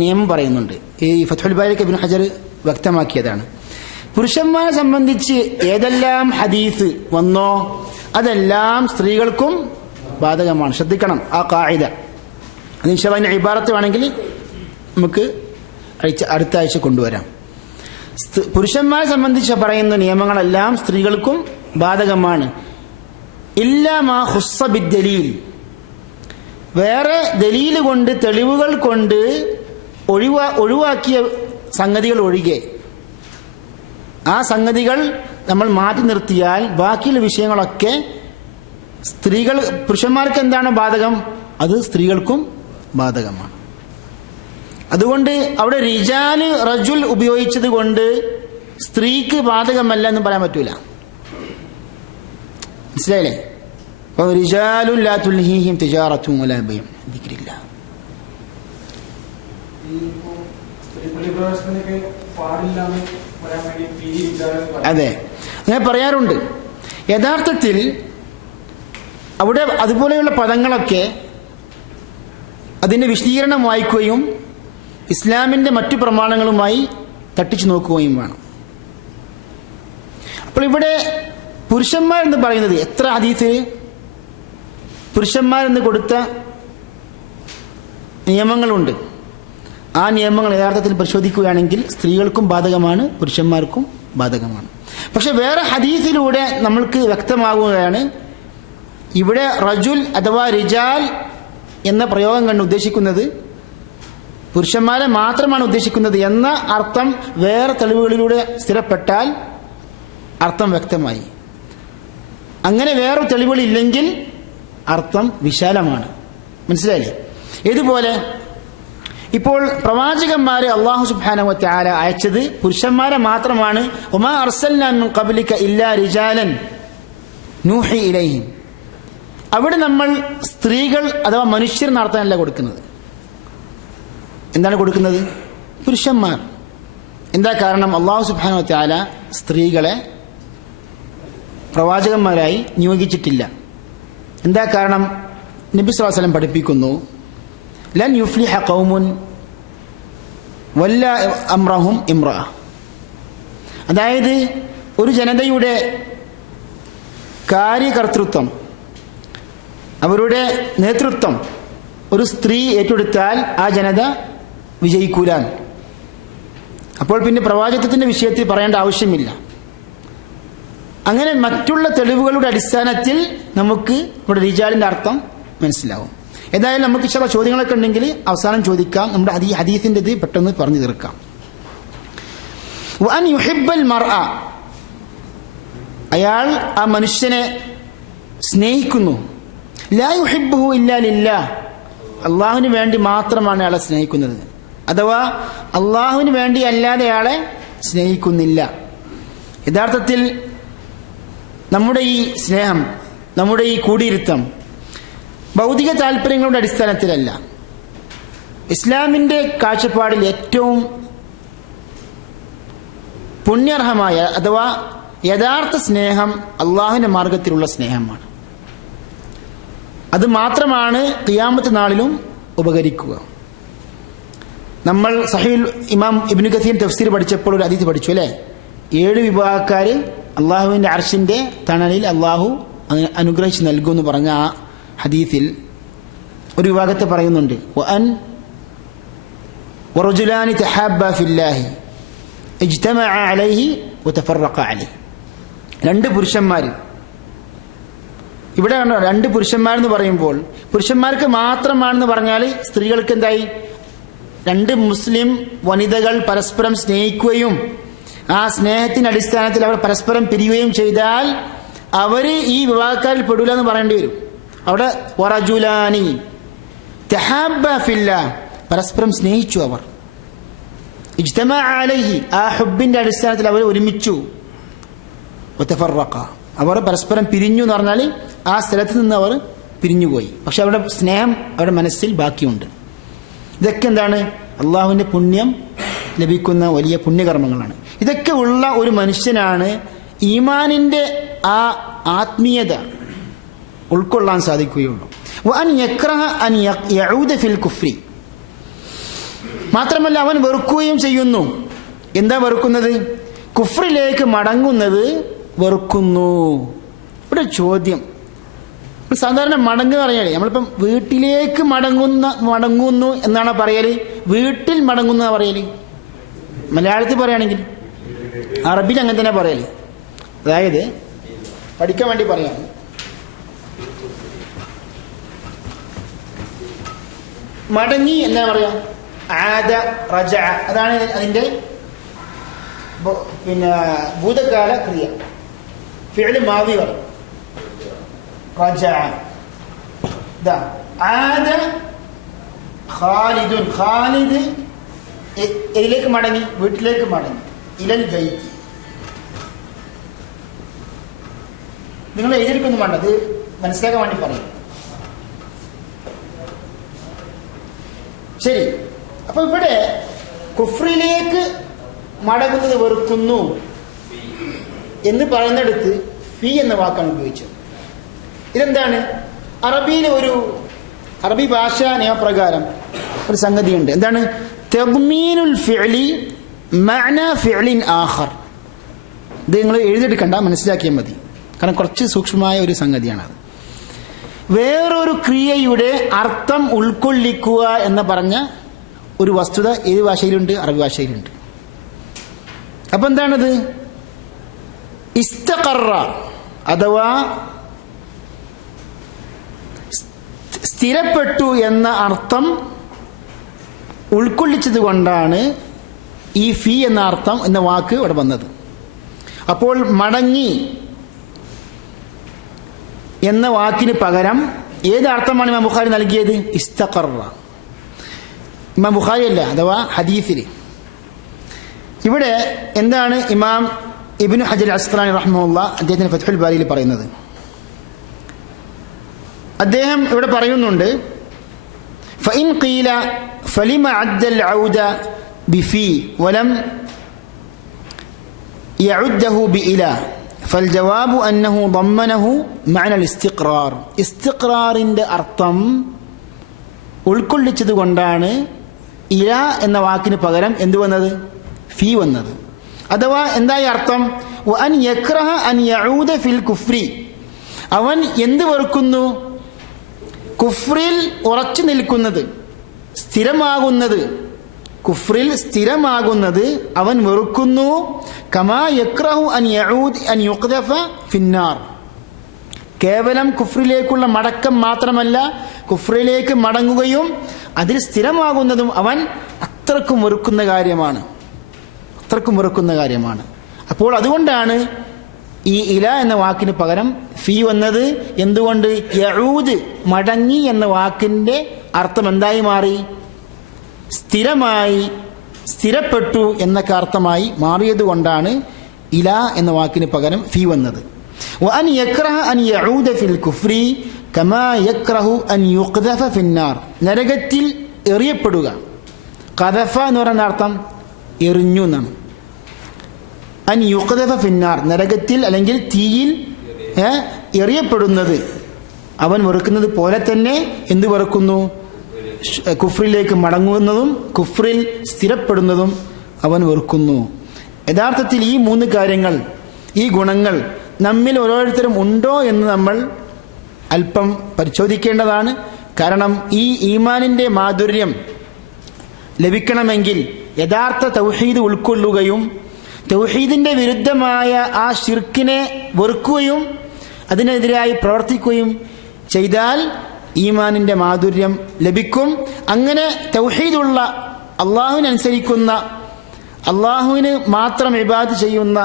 നിയമം പറയുന്നുണ്ട്. ഈ ഫത്ഹുൽ ബാരിക്ക് ഇബ്നു ഹജർ വ്യക്തമാക്കിയതാണ്. പുരുഷന്മാരെ സംബന്ധിച്ച് ഏതെല്ലാം ഹദീസ് വന്നോ അതെല്ലാം സ്ത്രീകൾക്കും ബാധകമാണ്. ശ്രദ്ധിക്കണം ആ ഖാഇദ. അത് ഇൻഷാ അല്ലാഹ് ഇബാറത്ത് വേണമെങ്കിൽ നമുക്ക് അടുത്ത ആഴ്ച കൊണ്ടുവരാം. പുരുഷന്മാരെ സംബന്ധിച്ച് പറയുന്ന നിയമങ്ങളെല്ലാം സ്ത്രീകൾക്കും ബാധകമാണ്. ഇല്ലാ മാ ഖുസ്സ ബിദ്ദലീൽ, വേറെ ദലീൽ കൊണ്ട്, തെളിവുകൾ കൊണ്ട് ഒഴിവാക്കിയ സംഗതികൾ ഒഴികെ. ആ സംഗതികൾ നമ്മൾ മാറ്റി നിർത്തിയാൽ ബാക്കിയുള്ള വിഷയങ്ങളൊക്കെ പുരുഷന്മാർക്ക് എന്താണ് ബാധകം, അത് സ്ത്രീകൾക്കും ബാധകമാണ്. അതുകൊണ്ട് അവിടെ റിജാല് റജുൽ ഉപയോഗിച്ചത് കൊണ്ട് സ്ത്രീക്ക് ബാധകമല്ല എന്ന് പറയാൻ പറ്റൂല. മനസ്സിലായില്ലേ? റിജാലുൻ ലാ തുൽഹീഹിം തിജാറത്തുൻ വലാ ബൈഉൻ ദിക്രില്ലാഹ്. അതെ, അങ്ങനെ പറയാറുണ്ട്. യഥാർത്ഥത്തിൽ അവിടെ അതുപോലെയുള്ള പദങ്ങളൊക്കെ അതിന്റെ വിശദീകരണം വായിക്കുകയും ഇസ്ലാമിന്റെ മറ്റു പ്രമാണങ്ങളുമായി തട്ടിച്ചു നോക്കുകയും വേണം. അപ്പോൾ ഇവിടെ പുരുഷന്മാരെന്ന് പറയുന്നത് എത്ര ഹദീസിൽ പുരുഷന്മാരെന്ന് കൊടുത്ത നിയമങ്ങളുണ്ട്. ആ നിയമങ്ങൾ യഥാർത്ഥത്തിൽ പരിശോധിക്കുകയാണെങ്കിൽ സ്ത്രീകൾക്കും ബാധകമാണ്, പുരുഷന്മാർക്കും ബാധകമാണ്. പക്ഷെ വേറെ ഹദീസിലൂടെ നമ്മൾക്ക് വ്യക്തമാകുകയാണ് ഇവിടെ റജുൽ അഥവാ റിജാൽ എന്ന പ്രയോഗം കണ്ട് ഉദ്ദേശിക്കുന്നത് പുരുഷന്മാരെ മാത്രമാണ് ഉദ്ദേശിക്കുന്നത് എന്ന അർത്ഥം വേറെ തെളിവുകളിലൂടെ സ്ഥിരപ്പെട്ടാൽ അർത്ഥം വ്യക്തമായി. അങ്ങനെ വേറെ തെളിവുകളില്ലെങ്കിൽ അർത്ഥം വിശാലമാണ്. മനസ്സിലായില്ലേ? ഇതുപോലെ ഇപ്പോൾ പ്രവാചകന്മാരെ അല്ലാഹു സുബ്ഹാനഹു വ തആല അയച്ചത് പുരുഷന്മാരെ മാത്രമാണ്. വമാ അർസൽനാ മിൻ ഖബ്ലിക ഇല്ലാ റിജാലൻ നൂഹി ഇലൈഹിം. അവിടെ നമ്മൾ സ്ത്രീകൾ അഥവാ മനുഷ്യർ നടത്താനല്ല കൊടുക്കുന്നത്. എന്താണ് കൊടുക്കുന്നത്? പുരുഷന്മാർ. എന്താ കാരണം? അല്ലാഹു സുബ്ഹാനഹു വ തആല സ്ത്രീകളെ പ്രവാചകന്മാരായി നിയോഗിച്ചിട്ടില്ല. എന്താ കാരണം? നബി സ്വല്ലല്ലാഹു അലൈഹി വസല്ലം പഠിപ്പിക്കുന്നു, ലൻ യുഫ്ലിഹ ഖൗമുൻ വല്ല അംറഹും ഇംറഅ. അതായത് ഒരു ജനതയുടെ കാര്യകർത്തൃത്വം, അവരുടെ നേതൃത്വം ഒരു സ്ത്രീ ഏറ്റെടുത്താൽ ആ ജനത വിജയിക്കൂലാൻ. അപ്പോൾ പിന്നെ പ്രവാചകത്വത്തിന്റെ വിഷയത്തിൽ പറയേണ്ട ആവശ്യമില്ല. അങ്ങനെ മറ്റുള്ള തെളിവുകളുടെ അടിസ്ഥാനത്തിൽ നമുക്ക് ഇവിടെ റിജാലിന്റെ അർത്ഥം മനസ്സിലാവും. ഏതായാലും നമുക്ക് ചില ചോദ്യങ്ങളൊക്കെ ഉണ്ടെങ്കിൽ അവസാനം ചോദിക്കാം. നമ്മുടെ ഹദീസിന്റെ ഇത് പെട്ടെന്ന് പറഞ്ഞു തീർക്കാം. വഅൻ യുഹിബ്ബൽ മർഅ, അയാൾ ആ മനുഷ്യനെ സ്നേഹിക്കുന്നു. ലാ യുഹിബ്ബുഹു ഇല്ലാ ലില്ലാഹ്, അള്ളാഹുവിന് വേണ്ടി മാത്രമാണ് അയാളെ സ്നേഹിക്കുന്നത്. അഥവാ അള്ളാഹുവിന് വേണ്ടി അല്ലാതെ അയാളെ സ്നേഹിക്കുന്നില്ല. യഥാർത്ഥത്തിൽ നമ്മുടെ ഈ സ്നേഹം, നമ്മുടെ ഈ കൂടിയിരുത്തം ഭൗതിക താല്പര്യങ്ങളുടെ അടിസ്ഥാനത്തിലല്ല. ഇസ്ലാമിന്റെ കാഴ്ചപ്പാടിൽ ഏറ്റവും പുണ്യാർഹമായ അഥവാ യഥാർത്ഥ സ്നേഹം അള്ളാഹുവിന്റെ മാർഗത്തിലുള്ള സ്നേഹമാണ്. അത് മാത്രമാണ് ഖിയാമത്ത് നാളിലും ഉപകരിക്കുക. നമ്മൾ സഹീഹുൽ ഇമാം ഇബ്നു കസീർ തഫ്സീർ പഠിച്ചപ്പോൾ ഒരു ഹദീസ് പഠിച്ചു അല്ലേ? 7 വിഭാഗക്കാര് അള്ളാഹുവിന്റെ അർശിന്റെ തണലിൽ അള്ളാഹു അനുഗ്രഹിച്ച് നൽകുമെന്ന് പറഞ്ഞ ആ ഹദീസിൽ ഒരു വിഭാഗത്തെ പറയുന്നുണ്ട്, വറജുലാനി തഹാബ്ബാ ഫില്ലാഹി ഇജ്തമഅ അലൈഹി വതഫറഖ അലൈഹി. 2 പുരുഷന്മാർ. ഇവിടെ 2 പുരുഷന്മാരെന്ന് പറയുമ്പോൾ പുരുഷന്മാർക്ക് മാത്രമാണെന്ന് പറഞ്ഞാൽ സ്ത്രീകൾക്ക് എന്തായി? 2 മുസ്ലിം വനിതകൾ പരസ്പരം സ്നേഹിക്കുകയും ആ സ്നേഹത്തിന്റെ അടിസ്ഥാനത്തിൽ അവർ പരസ്പരം പിരിയുകയും ചെയ്താൽ അവര് ഈ വിവാഹക്കാരിൽ പെടൂല എന്ന് പറയേണ്ടി വരും. അവിടെ വറജുലാനി തഹാബ്ബാ ഫില്ലാഹ്, പരസ്പരം സ്നേഹിച്ചു അവർ. ഇജ്തമഅ അലൈഹി, ആ ഹുബ്ബിന്റെ അടിസ്ഥാനത്തിൽ അവർ ഒരുമിച്ചു. വതഫറഖ, അവർ പരസ്പരം പിരിഞ്ഞു എന്ന് പറഞ്ഞാൽ ആ സ്ഥലത്ത് നിന്ന് അവർ പിരിഞ്ഞുപോയി. പക്ഷെ അവരുടെ സ്നേഹം അവരുടെ മനസ്സിൽ ബാക്കിയുണ്ട്. ഇതൊക്കെ എന്താണ്? അള്ളാഹുവിന്റെ പുണ്യം ലഭിക്കുന്ന വലിയ പുണ്യകർമ്മങ്ങളാണ്. ഇതൊക്കെ ഉള്ള ഒരു മനുഷ്യനാണ് ഈമാനിന്റെ ആ ആത്മീയത ഉൾക്കൊള്ളാൻ സാധിക്കുകയുള്ളൂ. വഅൻ യക്റഹ അൻ യഊദ ഫിൽ കുഫ്രി, മാത്രമല്ല അവൻ വെറുക്കുകയും ചെയ്യുന്നു. എന്താ വെറുക്കുന്നത്? കുഫ്രിലേക്ക് മടങ്ങുന്നത് വെറുക്കുന്നു. ഇവിടെ ചോദ്യം, സാധാരണ മടങ്ങുക പറഞ്ഞാലേ നമ്മളിപ്പം വീട്ടിലേക്ക് മടങ്ങുന്നു എന്നാണ് പറയല്, വീട്ടിൽ മടങ്ങുന്ന പറയല്. മലയാളത്തിൽ പറയുകയാണെങ്കിൽ അറബിൽ അങ്ങനെ തന്നെ പറയല്. അതായത് പഠിക്കാൻ വേണ്ടി പറയാം, മടങ്ങി എന്താ പറയാ? ആദ റജ, അതാണ് അതിന്റെ പിന്നെ ഭൂതകാല ക്രിയ. ഫിഅ്ല് മാദി പറയും റജഅ. ദാ ആദ ഖാലിദുൻ, ഖാലിദ് ഇതിലേക്ക് മടങ്ങി, വീട്ടിലേക്ക് മടങ്ങി. ഇലൽ ബൈത്ത്, നിങ്ങൾ എഴുതിയിരിക്കൊന്നും വേണ്ട, അത് മനസ്സിലാക്കാൻ വേണ്ടി പറയും. ശരി, അപ്പൊ ഇവിടെ കുഫ്രിലേക്ക് മടങ്ങുന്നത് വെറുക്കുന്നു എന്ന് പറയുന്നിടത്ത് ഫി എന്ന വാക്കാണ് ഉപയോഗിച്ചത്. ഇതെന്താണ്? അറബി ഭാഷാ നിയമപ്രകാരം ഒരു സംഗതിയുണ്ട്. എന്താണ്? തദ്മീനുൽ ഫിഅലി മഅന ഫിഅലിൻ ആഖർ. ഇത് നിങ്ങൾ എഴുതിയെടുക്കണ്ട, മനസ്സിലാക്കിയാൽ മതി. കാരണം കുറച്ച് സൂക്ഷ്മമായ ഒരു സംഗതിയാണത്. വേറൊരു ക്രിയയുടെ അർത്ഥം ഉൾക്കൊള്ളിക്കുക എന്ന് പറഞ്ഞ ഒരു വസ്തുത ഏത് ഭാഷയിലുണ്ട്? അറബി ഭാഷയിലുണ്ട്. അപ്പൊ എന്താണത്? ഇസ്തഖറ അഥവാ സ്ഥിരപ്പെട്ടു എന്ന അർത്ഥം ഉൾക്കൊള്ളിച്ചത് കൊണ്ടാണ് ഈ ഫി എന്ന അർത്ഥം എന്ന വാക്ക് ഇവിടെ വന്നത്. അപ്പോൾ മടങ്ങി എന്ന വാക്കിന് പകരം ഏത് അർത്ഥമാണ് ഇമാം ബുഖാരി നൽകിയത്? ഇസ്തഖറ. ഇമാം ബുഖാരി അല്ല, അഥവാ ഹദീസിൽ. ഇവിടെ എന്താണ് ഇമാം ഇബ്നു ഹജർ അസ്ഖലാനി റഹ്മഹുല്ലാ അദ്ദേഹത്തിന് ഫത്ഹുൽ ബാരിയിൽ പറയുന്നത്? അദ്ദേഹം ഇവിടെ പറയുന്നുണ്ട്, ഫഇൻ ഖീല ഫലിമ അദ്ദൽ ഔദ ബിഫി വലം യഉദ്ദഹു ബിഇലാ ഫൽജവാബു അന്നഹു ضمنഹു മഅന ഇസ്തിഖ്റാർ. ഇസ്തിഖ്റാറിന്റെ അർത്ഥം ഉൾക്കൊള്ളിച്ചത് കൊണ്ടാണ് ഇല എന്ന വാക്കിന് പകരം എന്ത് വന്നത്? ഫി വന്നത്. അഥവാ എന്തായി അർത്ഥം? വഅൻ യക്റഹ അൻ യഊദ ഫിൽ കുഫ്രി. അവൻ എന്ത് വെറുക്കുന്നു? കുഫ്രിൽ ഉറച്ചു നിൽക്കുന്നത്, സ്ഥിരമാകുന്നത്, കുഫ്രിൽ സ്ഥിരമാകുന്നത് അവൻ വെറുക്കുന്നു. കമാ യക്റഹു അൻ യഊദ് അൻ യുഖ്ദഫ ഫിന്നാർ. കേവലം കുഫ്രിലേക്കുള്ള മടക്കം മാത്രമല്ല, കുഫ്രിലേക്ക് മടങ്ങുകയും അതിൽ സ്ഥിരമാകുന്നതും അവൻ അത്രക്കും വെറുക്കുന്ന കാര്യമാണ്. അപ്പോൾ അതുകൊണ്ടാണ് ഈ ഇല എന്ന വാക്കിന് പകരം ഫി വന്നത്. എന്തുകൊണ്ട്? യഊദ് മടങ്ങി എന്ന വാക്കിന്റെ അർത്ഥം എന്തായി മാറി? സ്ഥിരമായി, സ്ഥിരപ്പെട്ടു എന്നൊക്കെ അർത്ഥമായി മാറിയത് കൊണ്ടാണ് ഇല എന്ന വാക്കിന് പകരം ഫി വന്നത്. വഅൻ യക്റഹ അൻ യഊദ ഫിൽ കുഫ്രി കമാ യക്റഹു അൻ യുഖ്ദഫ ഫിന്നാർ. നരകത്തിൽ എറിയപ്പെടുക. ഖദഫ എന്ന് പറയുന്ന അർത്ഥം എറിഞ്ഞു എന്നാണ്. അൻ യുഖ്ദഫ ഫിന്നാർ, നരകത്തിൽ അല്ലെങ്കിൽ തീയിൽ എറിയപ്പെടുന്നത് അവൻ വെറുക്കുന്നത് പോലെ തന്നെ എന്ത് വെറുക്കുന്നു? കുഫ്രിലേക്ക് മടങ്ങുന്നതും കുഫ്രിൽ സ്ഥിരപ്പെടുന്നതും അവൻ വെറുക്കുന്നു. യഥാർത്ഥത്തിൽ ഈ 3 കാര്യങ്ങൾ, ഈ ഗുണങ്ങൾ നമ്മിൽ ഓരോരുത്തരും ഉണ്ടോ എന്ന് നമ്മൾ അല്പം പരിശോധിക്കേണ്ടതാണ്. കാരണം ഈ ഈമാനിന്റെ മാധുര്യം ലഭിക്കണമെങ്കിൽ യഥാർത്ഥ തൗഹീദ് ഉൾക്കൊള്ളുകയും തൗഹീദിന്റെ വിരുദ്ധമായ ആ ശിർക്കിനെ വെറുക്കുകയും അതിനെതിരായി പ്രവർത്തിക്കുകയും ചെയ്താൽ ഈമാനിന്റെ മാധുര്യം ലഭിക്കും. അങ്ങനെ തൗഹീദുള്ള, അള്ളാഹുവിനനുസരിക്കുന്ന, അള്ളാഹുവിന് മാത്രം ഇബാദത്ത് ചെയ്യുന്ന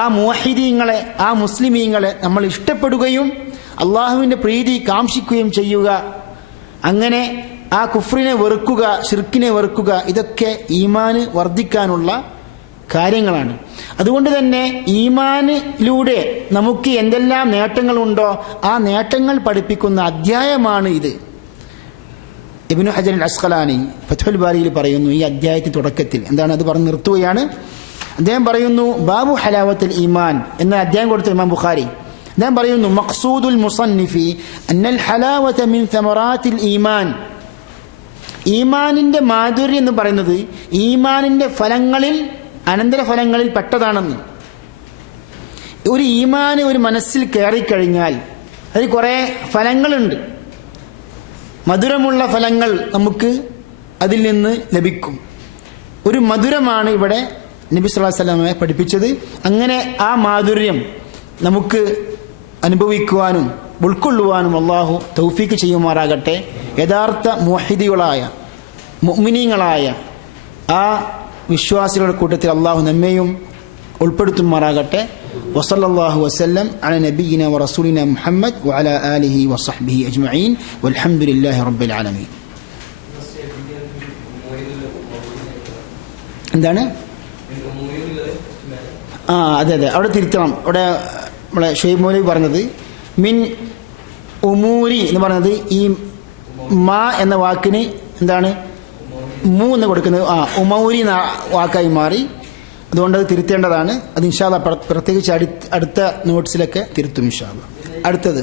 ആ മുവഹിദീങ്ങളെ, ആ മുസ്ലിമീങ്ങളെ നമ്മൾ ഇഷ്ടപ്പെടുകയും അള്ളാഹുവിന്റെ പ്രീതി കാംക്ഷിക്കുകയും ചെയ്യുക. അങ്ങനെ ആ കുഫ്രിനെ വെറുക്കുക, ശിർക്കിനെ വെറുക്കുക, ഇതൊക്കെ ഈമാന് വർദ്ധിക്കാനുള്ള കാര്യങ്ങളാണ്. അതുകൊണ്ട് തന്നെ ഈമാനിലൂടെ നമുക്ക് എന്തെല്ലാം നേട്ടങ്ങളുണ്ടോ ആ നേട്ടങ്ങൾ പഠിപ്പിക്കുന്ന അധ്യായമാണ് ഇത്. ഇബ്നു ഹജർ അസ്ഖലാനി ഫത്ഹുൽ ബാരിയിൽ പറയുന്നു, ഈ അധ്യായത്തിന്റെ തുടക്കത്തിൽ എന്താണ് അത് പറഞ്ഞ് നിർത്തുകയാണ്. അദ്ദേഹം പറയുന്നു, ബാബു ഹലാവത്തുൽ ഈമാൻ എന്ന അധ്യായം കൊടുത്ത ഇമാം ബുഖാരി അദ്ദേഹം പറയുന്നു, മഖ്സൂദുൽ മുസന്നിഫി അന്നൽ ഹലാവത മിൻ സമറാത്തിൽ ഈമാൻ. ഈമാനിന്റെ മാധുര്യം എന്ന് പറയുന്നത് ഈമാനിന്റെ ഫലങ്ങളിൽ, അനന്തരഫലങ്ങളിൽ പെട്ടതാണെന്ന്. ഒരു ഈമാന് ഒരു മനസ്സിൽ കയറിക്കഴിഞ്ഞാൽ അതിൽ കുറേ ഫലങ്ങളുണ്ട്. മധുരമുള്ള ഫലങ്ങൾ നമുക്ക് അതിൽ നിന്ന് ലഭിക്കും. ഒരു മധുരമാണ് ഇവിടെ നബി സല്ലല്ലാഹു അലൈഹി വസല്ലമയെ പഠിപ്പിച്ചത്. അങ്ങനെ ആ മാധുര്യം നമുക്ക് അനുഭവിക്കുവാനും ഉൾക്കൊള്ളുവാനും അള്ളാഹു തൗഫീക്ക് ചെയ്യുമാറാകട്ടെ. യഥാർത്ഥ മുവഹിദുകളായ മുഅ്മിനീങ്ങളായ ആ വിശ്വാസികളുടെ കൂട്ടത്തിൽ അള്ളാഹു നമ്മെയും ഉൾപ്പെടുത്തുമാറാകട്ടെ. വസല്ലല്ലാഹു വസല്ലം അല നബിയിന വറസൂലിന മുഹമ്മദ് വഅല ആലിഹി വസഹ്ബിഹി അജ്മഈൻ വൽഹംദുലില്ലാഹി റബ്ബിൽ ആലമീൻ. എന്താണ്? അതെ, അവിടെ തിരുത്തണം. അവിടെ നമ്മളെ ഷുഐബ് മൗലവി പറഞ്ഞത് മിൻ ഉമൂരി എന്ന് പറഞ്ഞത് ഈ മാ എന്ന വാക്കിന് എന്താണ്? മൂന്ന് കൊടുക്കുന്നത് ഉമൗരി വാക്കായി മാറി. അതുകൊണ്ട് അത് തിരുത്തേണ്ടതാണ്. അത് ഇൻഷാ അല്ലാഹ് പ്രത്യേകിച്ച് അടുത്ത നോട്ട്സിലൊക്കെ തിരുത്തും ഇൻഷാ അല്ലാഹ്. അടുത്തത്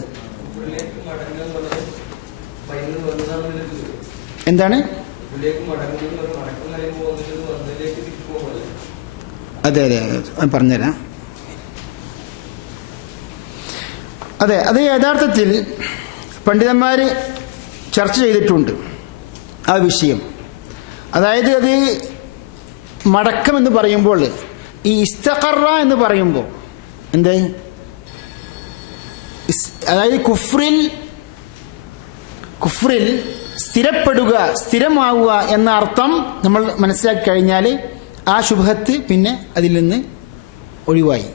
എന്താണ്? അതെ അതെ അതെ പറഞ്ഞുതരാം. അതെ, അത് യഥാർത്ഥത്തിൽ പണ്ഡിതന്മാർ ചർച്ച ചെയ്തിട്ടുണ്ട് ആ വിഷയം. അതായത് അത് മടക്കം എന്ന് പറയുമ്പോൾ ഈ ഇസ്തഖറ എന്ന് പറയുമ്പോൾ എന്ത്, അതായത് കുഫ്രിൽ സ്ഥിരപ്പെടുക, സ്ഥിരമാവുക എന്ന അർത്ഥം നമ്മൾ മനസ്സിലാക്കി കഴിഞ്ഞാൽ ആ ശുഭഹത്ത് പിന്നെ അതിൽ നിന്ന് ഒഴിവായി.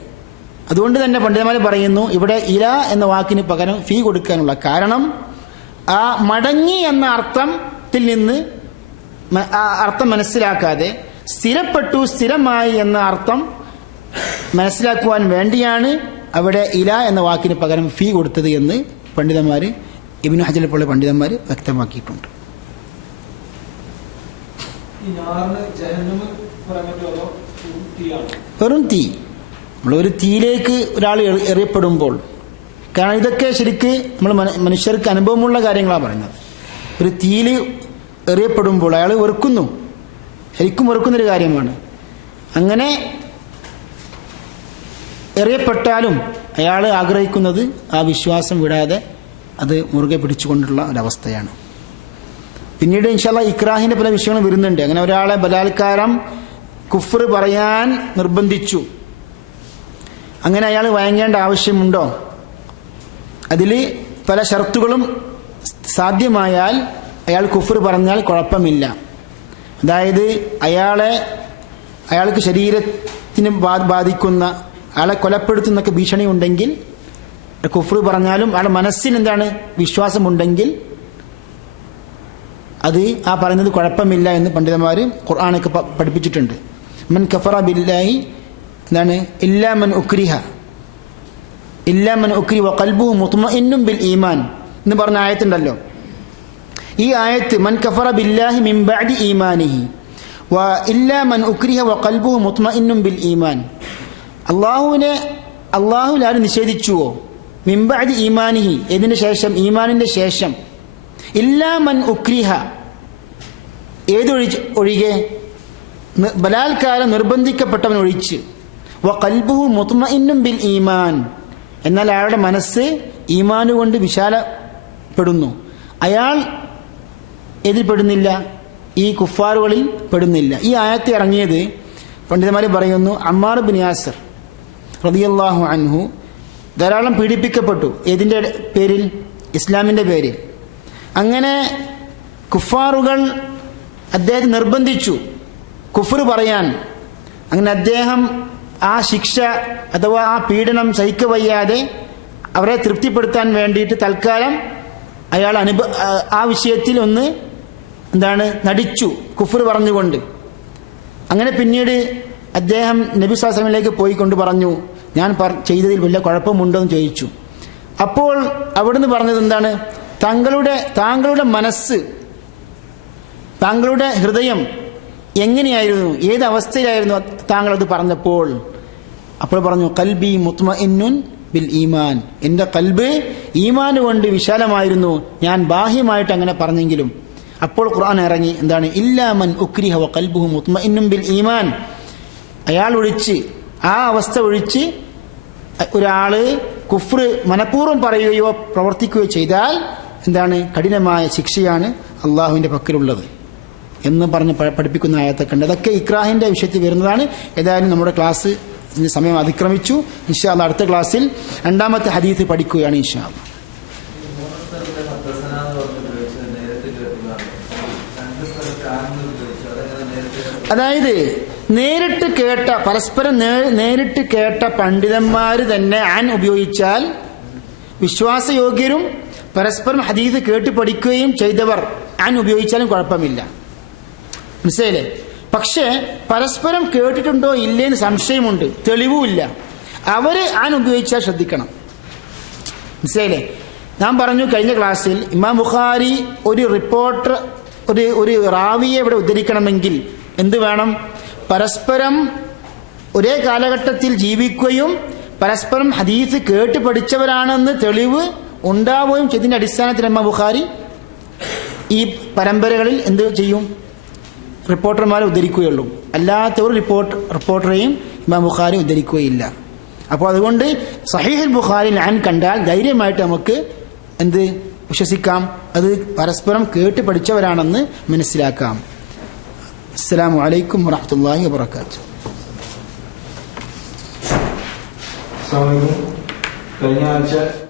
അതുകൊണ്ട് തന്നെ പണ്ഡിതന്മാർ പറയുന്നു ഇവിടെ ഇല എന്ന വാക്കിന് പകരം ഫീ കൊടുക്കാനുള്ള കാരണം ആ മടങ്ങി എന്ന അർത്ഥത്തിൽ നിന്ന് ആ അർത്ഥം മനസ്സിലാക്കാതെ സ്ഥിരപ്പെട്ടു, സ്ഥിരമായി എന്ന അർത്ഥം മനസ്സിലാക്കുവാൻ വേണ്ടിയാണ് അവിടെ ഇല എന്ന വാക്കിന് പകരം ഫീ കൊടുത്തത് എന്ന് പണ്ഡിതന്മാർ, ഇബ്നു ഹജർ പോലുള്ള പണ്ഡിതന്മാർ വ്യക്തമാക്കിയിട്ടുണ്ട്. വെറും തീ, നമ്മളൊരു തീയിലേക്ക് ഒരാൾ എറിയപ്പെടുമ്പോൾ, കാരണം ഇതൊക്കെ ശരിക്ക് നമ്മൾ മനുഷ്യർക്ക് അനുഭവമുള്ള കാര്യങ്ങളാണ് പറയുന്നത്. ഒരു തീയിൽ എറിയപ്പെടുമ്പോൾ അയാൾ വെറുക്കുന്നു, ശരിക്കും വെറുക്കുന്നൊരു കാര്യമാണ്. അങ്ങനെ എറിയപ്പെട്ടാലും അയാൾ ആഗ്രഹിക്കുന്നത് ആ വിശ്വാസം വിടാതെ അത് മുറുകെ പിടിച്ചുകൊണ്ടുള്ള ഒരവസ്ഥയാണ്. പിന്നീട് ഇൻഷാ അല്ലാഹ് ഇക്രാഹിന്റെ പല വിഷയങ്ങളും വരുന്നുണ്ട്. അങ്ങനെ ഒരാളെ ബലാത്കാരം, കുഫ്ർ പറയാൻ നിർബന്ധിച്ചു, അങ്ങനെ അയാൾ വഴങ്ങേണ്ട ആവശ്യമുണ്ടോ? അതിൽ പല ഷർത്തുകളും സാധ്യമായാൽ അയാൾ കുഫ്ർ പറഞ്ഞാൽ കുഴപ്പമില്ല. അതായത് അയാൾക്ക് ശരീരത്തിന് ബാധിക്കുന്ന, അയാളെ കൊലപ്പെടുത്തുന്നൊക്കെ ഭീഷണി ഉണ്ടെങ്കിൽ കുഫ്ർ പറഞ്ഞാലും അയാളുടെ മനസ്സിന് എന്താണ് വിശ്വാസമുണ്ടെങ്കിൽ അത് ആ പറയുന്നത് കുഴപ്പമില്ല എന്ന് പണ്ഡിതന്മാർ ഖുർആനൊക്കെ പഠിപ്പിച്ചിട്ടുണ്ട്. മൻ കഫറ ബില്ലാഹി എന്താണ് ഇല്ലാ മൻ ഉക്രിഹ വഖൽബുഹു മുത്മഇന്നുൻ ബിൽ ഈമാൻ എന്ന് പറഞ്ഞ ആയത്തുണ്ടല്ലോ. ഈ ആയത്ത് മൻ കഫറ ബില്ലാഹി മിൻ ബഅദി ഈമാനിഹി വ ഇല്ലാ മൻ ഉക്രിഹ വഖൽബുഹു മുത്മഇന്നുൻ ബിൽ ഈമാൻ, അല്ലാഹുവിൽ ആര് നിഷേധിച്ചുവോ, മിൻ ബഅദി ഈമാനിഹി ഇതിന്റെ ശേഷം, ഈമാനിന്റെ ശേഷം, ഇല്ലാ മൻ ഉക്രിഹ ഒഴികെ, ബലാത്കാരം നിർബന്ധിക്കപ്പെട്ടവൻ ഒഴിച്ച്, വഖൽബുഹു മുത്മഇന്നുൻ ബിൽ ഈമാൻ എന്നാൽ അയാളുടെ മനസ്സ് ഈമാന് കൊണ്ട് വിശാലപ്പെടുന്നു, അയാൾ ഇതിൽ പെടുന്നില്ല, ഈ കുഫാറുകളിൽ പെടുന്നില്ല. ഈ ആയത്ത് ഇറങ്ങിയത് പണ്ഡിതന്മാർ പറയുന്നു അമ്മാർ ബിൻ യാസിർ റളിയല്ലാഹു അൻഹു ധാരാളം പീഡിപ്പിക്കപ്പെട്ടു. ഏതിൻ്റെ പേരിൽ? ഇസ്ലാമിൻ്റെ പേരിൽ. അങ്ങനെ കുഫാറുകൾ അദ്ദേഹത്തെ നിർബന്ധിച്ചു കുഫർ പറയാൻ. അങ്ങനെ അദ്ദേഹം ആ ശിക്ഷ അഥവാ ആ പീഡനം സഹിക്കവയ്യാതെ അവരെ തൃപ്തിപ്പെടുത്താൻ വേണ്ടിയിട്ട് തൽക്കാലം അയാൾ ആ വിഷയത്തിൽ ഒന്ന് നടിച്ചു, കുഫർ പറഞ്ഞുകൊണ്ട്. അങ്ങനെ പിന്നീട് അദ്ദേഹം നബി സ്വല്ലല്ലാഹു അലൈഹി വസല്ലമയിലേക്ക് പോയിക്കൊണ്ട് പറഞ്ഞു, ഞാൻ ചെയ്തതിൽ വല്ല കുഴപ്പമുണ്ടോ എന്ന് ചോദിച്ചു. അപ്പോൾ അവിടുന്ന് പറഞ്ഞത് എന്താണ്? താങ്കളുടെ മനസ്സ്, താങ്കളുടെ ഹൃദയം എങ്ങനെയായിരുന്നു, ഏത് അവസ്ഥയിലായിരുന്നു താങ്കൾ അത് പറഞ്ഞപ്പോൾ? അപ്പോൾ പറഞ്ഞു ഖൽബി മുത്മഇന്നുൻ ബിൽ ഈമാൻ, എൻ്റെ കൽബ് ഈമാൻ കൊണ്ട് വിശാലമായിരുന്നു, ഞാൻ ബാഹ്യമായിട്ട് അങ്ങനെ പറഞ്ഞെങ്കിലും. അപ്പോൾ ഖുർആൻ ഇറങ്ങി, എന്താണ്? ഇല്ലാ മൻ ഉക്രിഹ വഖൽബുഹു മുത്മഇന്നുൻ ബിൽ ഈമാൻ, അയാൾ ഒഴിച്ച്, ആ അവസ്ഥ ഒഴിച്ച് ഒരാള് കുഫ്ർ മനഃപൂർവ്വം പറയുകയോ പ്രവർത്തിക്കുകയോ ചെയ്താൽ എന്താണ്? കഠിനമായ ശിക്ഷയാണ് അള്ളാഹുവിൻ്റെ പക്കലുള്ളത് എന്ന് പറഞ്ഞ് പഠിപ്പിക്കുന്ന ആയത്തൊക്കെ ഉണ്ട്. അതൊക്കെ ഇക്രാഹിന്റെ വിഷയത്തിൽ വരുന്നതാണ്. ഏതായാലും നമ്മുടെ ക്ലാസ് സമയം അതിക്രമിച്ചു. ഇൻഷാ അല്ലാഹ് അടുത്ത ക്ലാസ്സിൽ രണ്ടാമത്തെ ഹദീസ് പഠിക്കുകയാണ് ഇൻഷാ അല്ലാഹ്. അതായത് നേരിട്ട് കേട്ട, പരസ്പരം നേരിട്ട് കേട്ട പണ്ഡിതന്മാർ തന്നെ ആൻ ഉപയോഗിച്ചാൽ, വിശ്വാസയോഗ്യരും പരസ്പരം ഹദീസ് കേട്ട് പഠിക്കുകയും ചെയ്തവർ ആൻ ഉപയോഗിച്ചാലും കുഴപ്പമില്ല. മനസ്സിലായില്ലേ? പക്ഷേ പരസ്പരം കേട്ടിട്ടുണ്ടോ ഇല്ലേന്ന് സംശയമുണ്ട്, തെളിവുമില്ല, അവര് ആൻ ഉപയോഗിച്ചാൽ ശ്രദ്ധിക്കണം. മനസ്സിലായില്ലേ? ഞാൻ പറഞ്ഞു കഴിഞ്ഞ ക്ലാസ്സിൽ ഇമാം ബുഖാരി ഒരു റിപ്പോർട്ടർ ഒരു റാവിയെ ഇവിടെ ഉദ്ധരിക്കണമെങ്കിൽ എന്ത് വേണം? പരസ്പരം ഒരേ കാലഘട്ടത്തിൽ ജീവിക്കുകയും പരസ്പരം ഹദീസ് കേട്ട് പഠിച്ചവരാണെന്ന് തെളിവ് ഉണ്ടാവുകയും ചെയ്തതിന്റെ അടിസ്ഥാനത്തിൽ ഇമാം ബുഖാരി ഈ പരമ്പരകളിൽ എന്ത് ചെയ്യും? റിപ്പോർട്ടർമാരെ ഉദ്ധരിക്കുകയുള്ളൂ. അല്ലാത്ത ഒരു റിപ്പോർട്ടറെയും ഇമാം ബുഖാരി ഉദ്ധരിക്കുകയില്ല. അപ്പോൾ അതുകൊണ്ട് സഹീഹുൽ ബുഖാരിയിൽ അൻ കണ്ടാൽ ധൈര്യമായിട്ട് നമുക്ക് എന്ത് വിശ്വസിക്കാം? അത് പരസ്പരം കേട്ട് പഠിച്ചവരാണെന്ന് മനസ്സിലാക്കാം. അസ്സലാമു അലൈക്കും വറഹ്മത്തുള്ളാഹി വബറകാതുഹു. കഴിഞ്ഞ ആഴ്ച